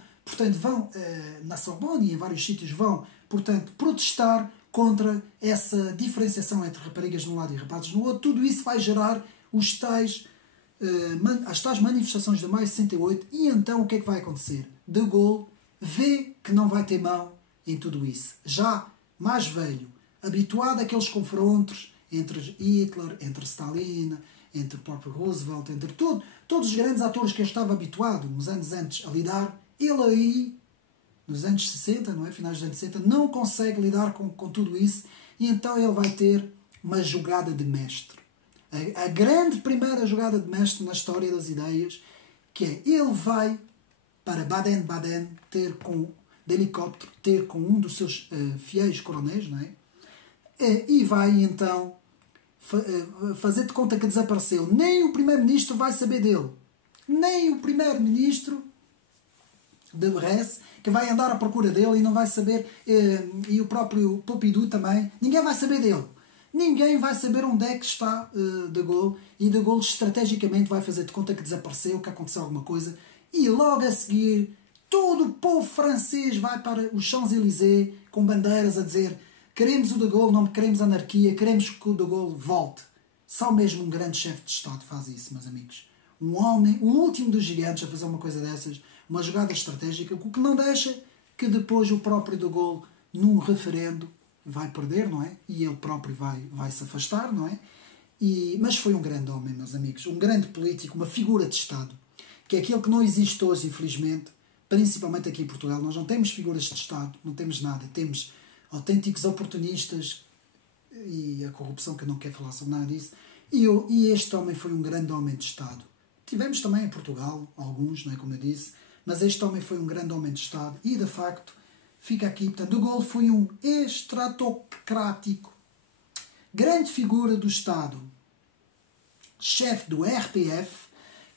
na Sorbonne e em vários sítios vão, portanto, protestar contra essa diferenciação entre raparigas de um lado e rapazes no outro. Tudo isso vai gerar as tais manifestações de maio de 68, e então o que é que vai acontecer? De Gaulle vê que não vai ter mão em tudo isso. Já mais velho, habituado àqueles confrontos entre Hitler, entre Stalin, entre o próprio Roosevelt, entre todos os grandes atores que ele estava habituado nos anos antes a lidar, ele aí, nos anos 60, não é? Finais dos anos 60, não consegue lidar com tudo isso, e então ele vai ter uma jogada de mestre. A grande primeira jogada de mestre na história das ideias, que é, ele vai para Baden-Baden de helicóptero, ter com um dos seus fiéis coronéis, não é? E vai então fazer de conta que desapareceu. Nem o primeiro-ministro vai saber dele. Nem o primeiro-ministro de Bresse, que vai andar à procura dele e não vai saber, e o próprio Pompidou também, ninguém vai saber dele. Ninguém vai saber onde é que está De Gaulle, e De Gaulle estrategicamente vai fazer de conta que desapareceu, que aconteceu alguma coisa, e logo a seguir todo o povo francês vai para os Champs-Élysées com bandeiras a dizer: queremos o De Gaulle, não queremos anarquia, queremos que o De Gaulle volte. Só mesmo um grande chefe de Estado faz isso, meus amigos. Um homem, o último dos gigantes, a fazer uma coisa dessas, uma jogada estratégica, o que não deixa que depois o próprio De Gaulle, num referendo, vai perder, não é? E ele próprio vai se afastar, não é? Mas foi um grande homem, meus amigos, um grande político, uma figura de Estado, que é aquilo que não existe hoje, infelizmente, principalmente aqui em Portugal. Nós não temos figuras de Estado, não temos nada, temos autênticos oportunistas e a corrupção, que eu não quero falar sobre nada disso, e este homem foi um grande homem de Estado. Tivemos também em Portugal alguns, não é, como eu disse, mas este homem foi um grande homem de Estado e, de facto, fica aqui. Portanto, De Gaulle foi um estratocrático, grande figura do Estado, chefe do RPF,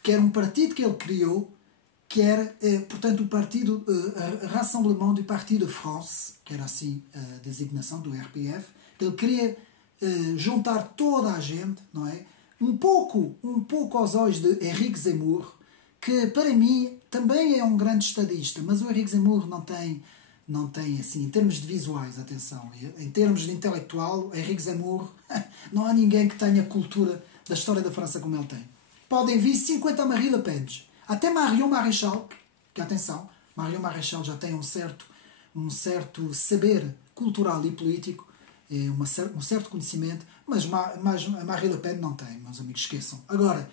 que era um partido que ele criou, que era, portanto, o partido Rassemblement du Parti de France, que era assim a designação do RPF, que ele queria juntar toda a gente, não é? Um pouco aos olhos de Henrique Zemmour, que para mim também é um grande estadista, mas o Henrique Zemmour não tem assim, em termos de visuais, atenção, em termos de intelectual, o Henrique Zemmour, não há ninguém que tenha cultura da história da França como ele tem. Podem vir 50 Marie Le Pen, até Marion Maréchal, que atenção, Marion Maréchal já tem um certo saber cultural e político, um certo conhecimento, mas Marie Le Pen não tem, meus amigos, esqueçam. Agora,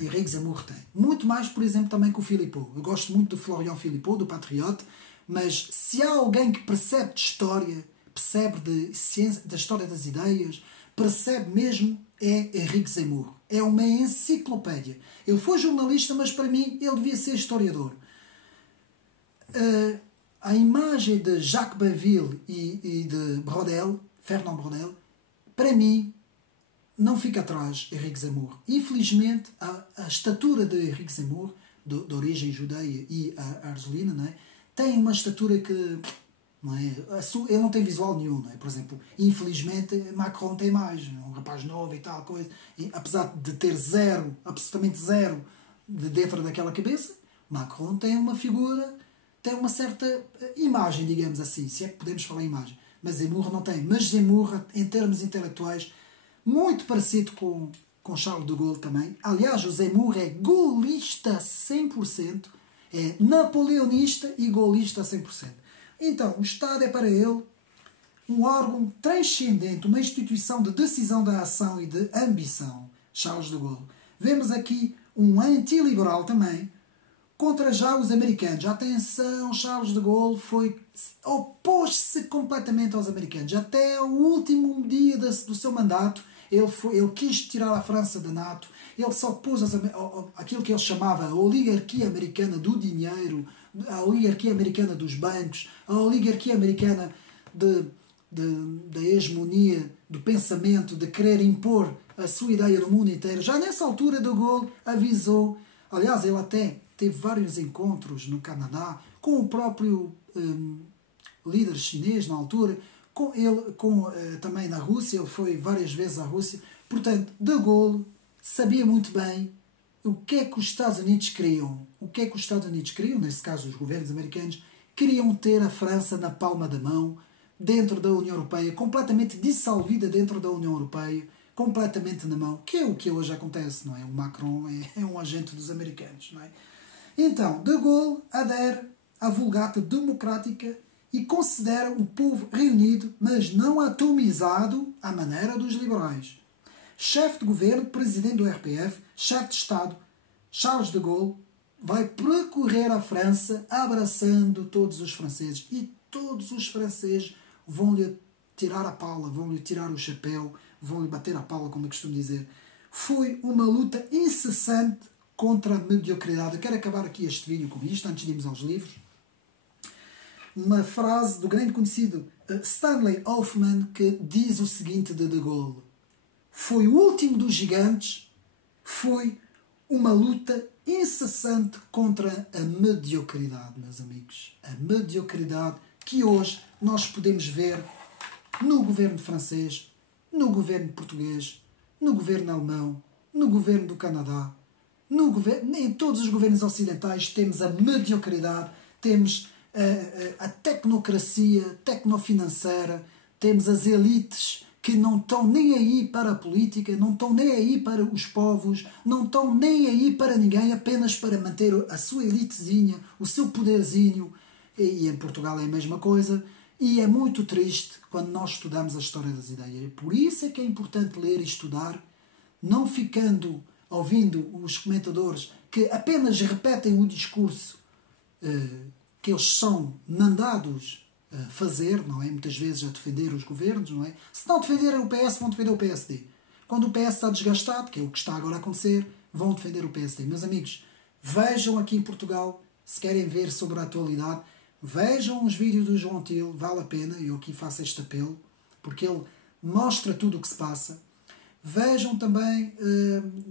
Henrique Zemmour tem. Muito mais, por exemplo, também que o Philippot. Eu gosto muito do Florian Philippot, do Patriote, mas se há alguém que percebe de história, percebe de ciência, da história das ideias, percebe mesmo, é Henrique Zemmour. É uma enciclopédia. Ele foi jornalista, mas para mim ele devia ser historiador. a imagem de Jacques Bainville e de Brodel, Fernand Brodel, para mim, não fica atrás Henrique Zemmour. Infelizmente, a estatura de Henrique Zemmour, de origem judeia, e a argelina, não é? Tem uma estatura que... Não é? Ele não tem visual nenhum. Não é? Por exemplo, infelizmente, Macron tem mais. Um rapaz novo e tal, coisa. E, apesar de ter zero, absolutamente zero, de dentro daquela cabeça, Macron tem uma figura, tem uma certa imagem, digamos assim, se é que podemos falar imagem. Mas Zemmour não tem. Mas Zemmour, em termos intelectuais, muito parecido com Charles de Gaulle também. Aliás, o Zemmour é gaulista 100%, é napoleonista e gaulista 100%. Então, o Estado é para ele um órgão transcendente, uma instituição de decisão da ação e de ambição. Charles de Gaulle. Vemos aqui um antiliberal também, contra já os americanos. Atenção, Charles de Gaulle opôs-se completamente aos americanos. Até o último dia do seu mandato, ele quis tirar a França da NATO. Ele se opôs àquilo que ele chamava a oligarquia americana do dinheiro, a oligarquia americana dos bancos, a oligarquia americana da hegemonia, do pensamento, de querer impor a sua ideia no mundo inteiro. Já nessa altura, de Gaulle avisou, aliás, ele até teve vários encontros no Canadá com o próprio líder chinês na altura, também na Rússia, ele foi várias vezes à Rússia. Portanto, de Gaulle sabia muito bem o que é que os Estados Unidos queriam. O que é que os Estados Unidos queriam, nesse caso os governos americanos, queriam ter a França na palma da mão, dentro da União Europeia, completamente dissolvida dentro da União Europeia, completamente na mão, que é o que hoje acontece, não é? O Macron é um agente dos americanos, não é? Então, de Gaulle adere à Vulgata democrática e considera o povo reunido, mas não atomizado à maneira dos liberais. Chefe de governo, presidente do RPF, chefe de Estado, Charles de Gaulle, vai percorrer a França abraçando todos os franceses. E todos os franceses vão-lhe tirar a pala, vão-lhe tirar o chapéu, vão-lhe bater a pala, como eu costumo dizer. Foi uma luta incessante contra a mediocridade. Eu quero acabar aqui este vídeo com isto, antes de irmos aos livros. Uma frase do grande conhecido Stanley Hoffmann, que diz o seguinte de Gaulle: foi o último dos gigantes, foi uma luta incessante contra a mediocridade, meus amigos. A mediocridade que hoje nós podemos ver no governo francês, no governo português, no governo alemão, no governo do Canadá, em todos os governos ocidentais temos a mediocridade, temos a tecnocracia, tecnofinanceira, temos as elites que não estão nem aí para a política, não estão nem aí para os povos, não estão nem aí para ninguém, apenas para manter a sua elitezinha, o seu poderzinho. E em Portugal é a mesma coisa. E é muito triste quando nós estudamos a história das ideias. Por isso é que é importante ler e estudar, não ficando ouvindo os comentadores que apenas repetem o discurso que eles são mandados fazer, não é? Muitas vezes a defender os governos, não é? Se não defenderem o PS, vão defender o PSD. Quando o PS está desgastado, que é o que está agora a acontecer, vão defender o PSD. Meus amigos, vejam aqui em Portugal, se querem ver sobre a atualidade, vejam os vídeos do João Til, vale a pena, eu aqui faço este apelo, porque ele mostra tudo o que se passa. Vejam também,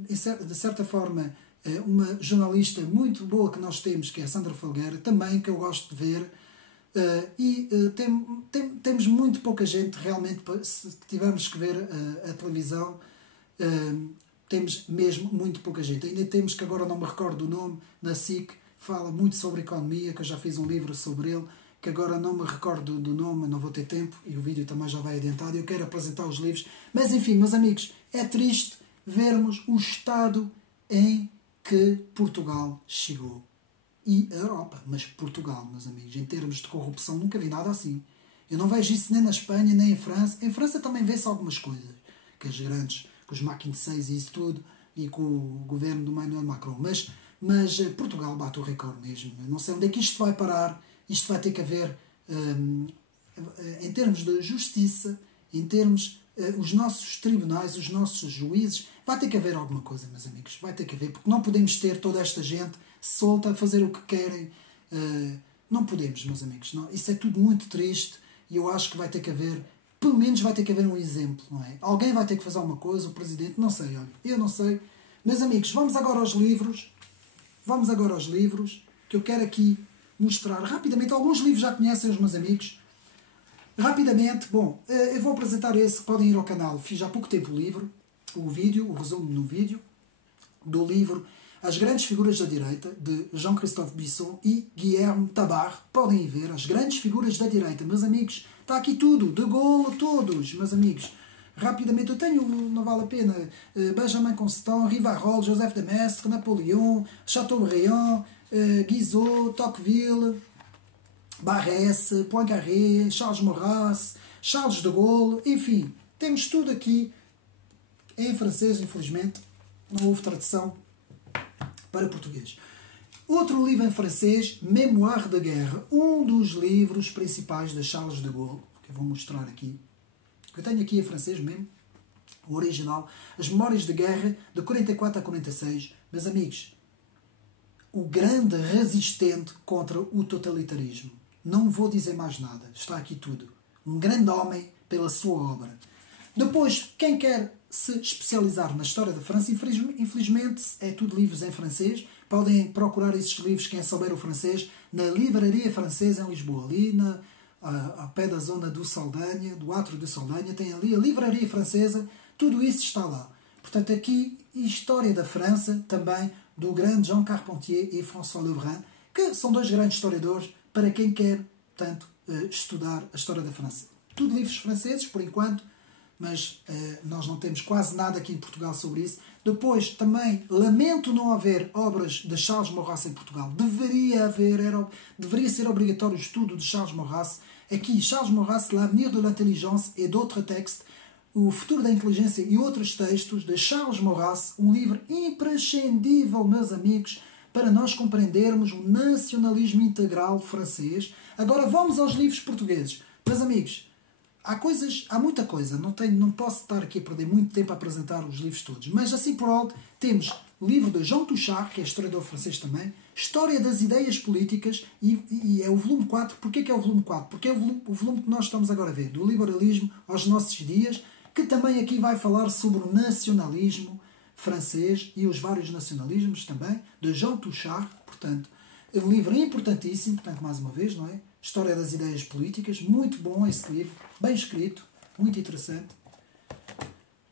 de certa forma, uma jornalista muito boa que nós temos, que é a Sandra Felgueira, também, que eu gosto de ver. Temos muito pouca gente, realmente, se tivermos que ver a televisão, temos mesmo muito pouca gente. Ainda temos, que agora não me recordo do nome, na SIC, fala muito sobre economia, que eu já fiz um livro sobre ele, que agora não me recordo do nome, não vou ter tempo, e o vídeo também já vai adiantado, eu quero apresentar os livros. Mas enfim, meus amigos, é triste vermos o estado em que Portugal chegou. E a Europa, mas Portugal, meus amigos, em termos de corrupção, nunca vi nada assim. Eu não vejo isso nem na Espanha, nem em França. Em França também vê-se algumas coisas, que as grandes, com os McKinsey e isso tudo, e com o governo do Emmanuel Macron. Mas Portugal bate o recorde mesmo. Eu não sei onde é que isto vai parar. Isto vai ter que haver, em termos de justiça, em termos, os nossos tribunais, os nossos juízes, vai ter que haver alguma coisa, meus amigos. Vai ter que haver, porque não podemos ter toda esta gente solta a fazer o que querem, Não podemos, meus amigos. Não. Isso é tudo muito triste e eu acho que vai ter que haver, pelo menos vai ter que haver um exemplo, não é? Alguém vai ter que fazer alguma coisa, o Presidente, não sei, olha, eu não sei. Meus amigos, vamos agora aos livros. Vamos agora aos livros, que eu quero aqui mostrar rapidamente. Alguns livros já conhecem os meus amigos. Rapidamente, bom, eu vou apresentar esse, podem ir ao canal, fiz há pouco tempo o vídeo, o resumo no vídeo, do livro As Grandes Figuras da Direita, de Jean-Christophe Bisson e Guilherme Tabar. Podem ir ver, As Grandes Figuras da Direita, meus amigos. Está aqui tudo, de Gaulle, todos, meus amigos. Rapidamente, eu tenho, não vale a pena, Benjamin Constant, Rivarol, Joseph de Maistre, Napoleon, Chateaubriand, Guizot, Tocqueville, Barrès, Poincaré, Charles Maurras, Charles de Gaulle, enfim, temos tudo aqui em francês, infelizmente, não houve tradução para português. Outro livro em francês, Mémoire de Guerre, um dos livros principais de Charles de Gaulle, que eu vou mostrar aqui. Eu tenho aqui em francês mesmo, o original, As Memórias de Guerra, de 44 a 46. Meus amigos, o grande resistente contra o totalitarismo. Não vou dizer mais nada, está aqui tudo. Um grande homem pela sua obra. Depois, quem quer se especializar na história da França, infelizmente é tudo livros em francês. Podem procurar esses livros, quem souber o francês, na Livraria Francesa em Lisboa, ali ao pé da zona do Saldanha, do Átrio do Saldanha, tem ali a Livraria Francesa, tudo isso está lá. Portanto, aqui, História da França, também do grande Jean Carpentier e François Lebrun, que são dois grandes historiadores para quem quer, portanto, estudar a história da França. Tudo livros franceses, por enquanto, mas nós não temos quase nada aqui em Portugal sobre isso. Depois, também, lamento não haver obras de Charles Maurras em Portugal. Deveria ser obrigatório o estudo de Charles Maurras. Aqui, Charles Maurras, L'avenir de l'intelligence et d'autres textes, O Futuro da Inteligência e outros textos, de Charles Maurras, um livro imprescindível, meus amigos, para nós compreendermos o nacionalismo integral francês. Agora vamos aos livros portugueses. Meus amigos, há muita coisa, não posso estar aqui a perder muito tempo a apresentar os livros todos, mas assim por alto temos o livro de Jean Touchard, que é historiador francês também, História das Ideias Políticas, e é o volume 4. Porquê que é o volume 4? Porque é o volume que nós estamos agora a ver, do liberalismo aos nossos dias, que também aqui vai falar sobre o nacionalismo francês e os vários nacionalismos também, de Jean Touchard. Portanto, é um livro importantíssimo, portanto, mais uma vez, não é? História das Ideias Políticas, muito bom esse livro, bem escrito, muito interessante.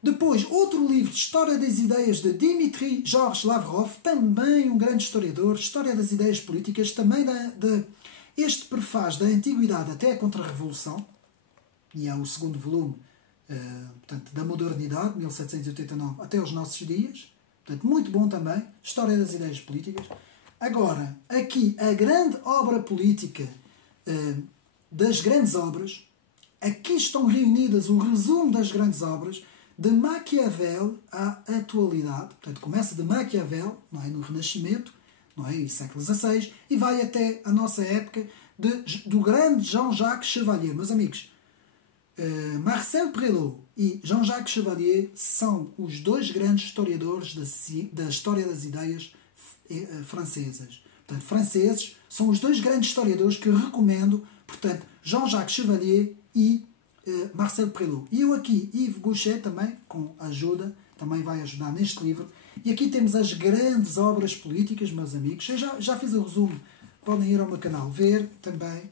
Depois, outro livro de História das Ideias de Dmitri Georges Lavrov, também um grande historiador, História das Ideias Políticas, também este prefaz da Antiguidade até a Contra-Revolução, e é o segundo volume, portanto, da modernidade, 1789 até os nossos dias. Portanto, muito bom também, História das Ideias Políticas. Agora, aqui, a grande obra política das grandes obras, aqui estão reunidas o resumo das grandes obras, de Maquiavel à atualidade. Portanto, começa de Maquiavel, não é, no Renascimento, não é, e século XVI, e vai até a nossa época do grande Jean-Jacques Chevalier. Meus amigos, Marcel Prelot e Jean-Jacques Chevalier são os dois grandes historiadores da história das ideias francesas. Portanto, franceses são os dois grandes historiadores que eu recomendo, portanto, Jean-Jacques Chevalier e Marcel Prelot. E eu aqui, Yves Gouchet também, com ajuda, também vai ajudar neste livro. E aqui temos as grandes obras políticas, meus amigos. Eu já fiz o resumo, podem ir ao meu canal ver também,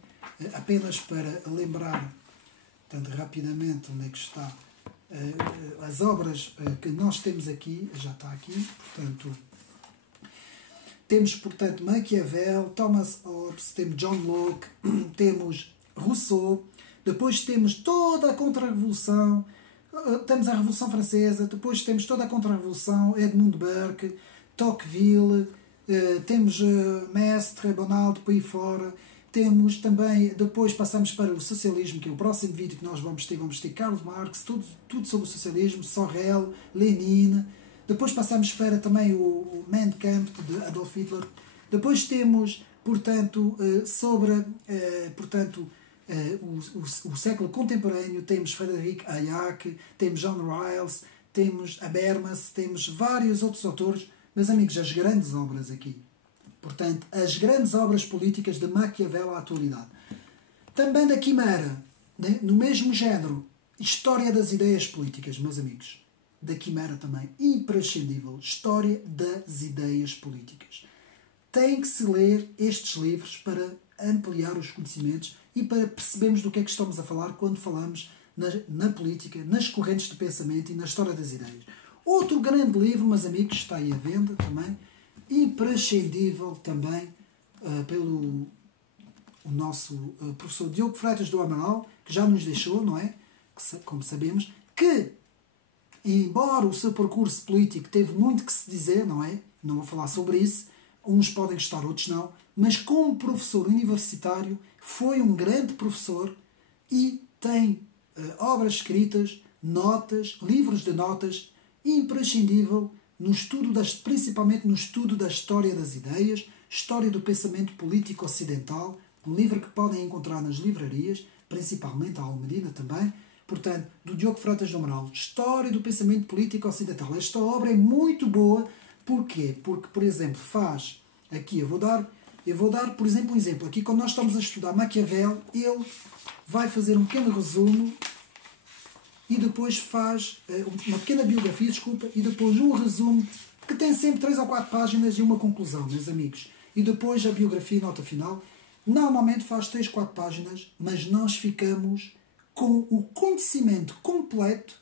apenas para lembrar, portanto, rapidamente onde é que está as obras que nós temos aqui, já está aqui, portanto, temos, portanto, Maquiavel, Thomas Hobbes, temos John Locke, temos Rousseau, depois temos toda a Contra-Revolução, temos a Revolução Francesa, depois temos toda a Contra-Revolução, Edmund Burke, Tocqueville, temos Mestre, Bonald, por aí fora. Temos também, depois passamos para o socialismo, que é o próximo vídeo que nós vamos ter Karl Marx, tudo sobre o socialismo, Sorel, Lenin. Depois passamos para também o Mein Kampf, de Adolf Hitler. Depois temos, portanto, sobre o século contemporâneo, temos Frederic Hayek, temos John Rawls, temos Habermas, temos vários outros autores. Meus amigos, as grandes obras aqui. Portanto, as grandes obras políticas de Maquiavel à atualidade. Também da Quimera, né? No mesmo género, História das Ideias Políticas, meus amigos. Da Quimera também, imprescindível. História das Ideias Políticas. Tem que se ler estes livros para ampliar os conhecimentos e para percebermos do que é que estamos a falar quando falamos na política, nas correntes de pensamento e na história das ideias. Outro grande livro, meus amigos, está aí à venda também, imprescindível também pelo o nosso professor Diogo Freitas do Amaral, que já nos deixou, não é? Como sabemos, que, embora o seu percurso político teve muito que se dizer, não é? Não vou falar sobre isso, uns podem gostar, outros não, mas como professor universitário foi um grande professor e tem obras escritas, notas, livros de notas, imprescindível no estudo principalmente no estudo da história das ideias, história do pensamento político ocidental, um livro que podem encontrar nas livrarias, principalmente a Almedina também, portanto, do Diogo Freitas do Amaral, História do Pensamento Político Ocidental. Esta obra é muito boa, porquê? Porque, por exemplo, faz, aqui eu vou dar, por exemplo, um exemplo, aqui quando nós estamos a estudar Maquiavel, ele vai fazer um pequeno resumo e depois faz uma pequena biografia, e depois um resumo que tem sempre 3 ou 4 páginas e uma conclusão, meus amigos. E depois a biografia e nota final. Normalmente faz 3, 4 páginas, mas nós ficamos com o conhecimento completo,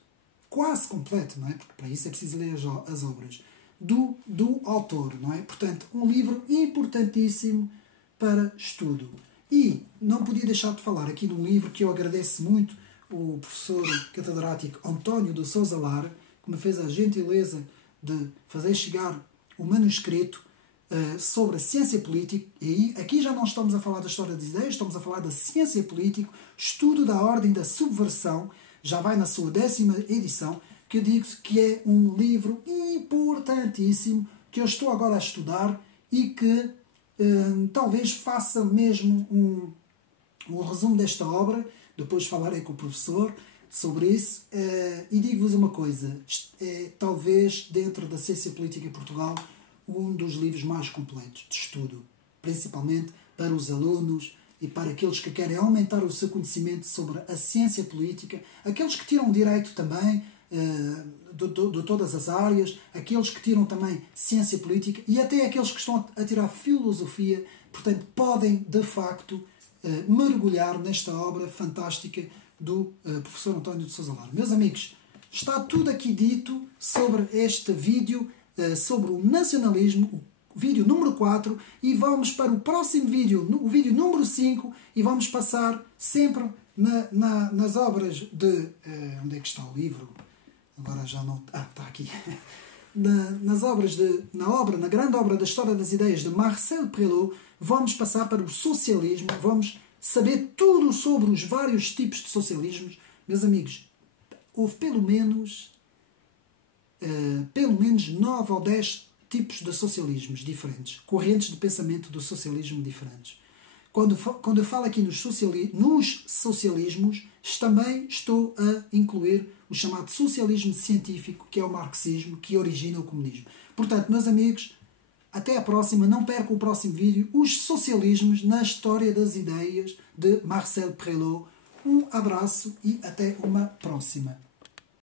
quase completo, não é? Porque para isso é preciso ler as obras, do autor, não é? Portanto, um livro importantíssimo para estudo. E não podia deixar de falar aqui num livro que eu agradeço muito, o professor catedrático António de Sousa Lara, que me fez a gentileza de fazer chegar o manuscrito sobre a ciência política, e aqui já não estamos a falar da história das ideias, estamos a falar da ciência política, estudo da ordem da subversão, já vai na sua 10ª edição, que eu digo que é um livro importantíssimo, que eu estou agora a estudar e que talvez faça mesmo um resumo desta obra. Depois falarei com o professor sobre isso. E digo-vos uma coisa, é talvez dentro da ciência política em Portugal um dos livros mais completos de estudo, principalmente para os alunos e para aqueles que querem aumentar o seu conhecimento sobre a ciência política, aqueles que tiram direito também, de todas as áreas, aqueles que tiram também ciência política e até aqueles que estão a tirar filosofia, portanto podem de facto mergulhar nesta obra fantástica do professor António de Sousa Lara. Meus amigos, está tudo aqui dito sobre este vídeo, sobre o nacionalismo, o vídeo número 4, e vamos para o próximo vídeo, o vídeo número 5, e vamos passar sempre nas obras de... onde é que está o livro? Agora já não... está aqui. Na grande obra da História das Ideias de Marcel Prelot, vamos passar para o socialismo, vamos saber tudo sobre os vários tipos de socialismos. Meus amigos, houve pelo menos 9 ou 10 tipos de socialismos diferentes, correntes de pensamento do socialismo diferentes. Quando eu falo aqui nos socialismos, também estou a incluir o chamado socialismo científico, que é o marxismo, que origina o comunismo. Portanto, meus amigos, até à próxima. Não percam o próximo vídeo, os socialismos na história das ideias, de Marcel Prelot. Um abraço e até uma próxima.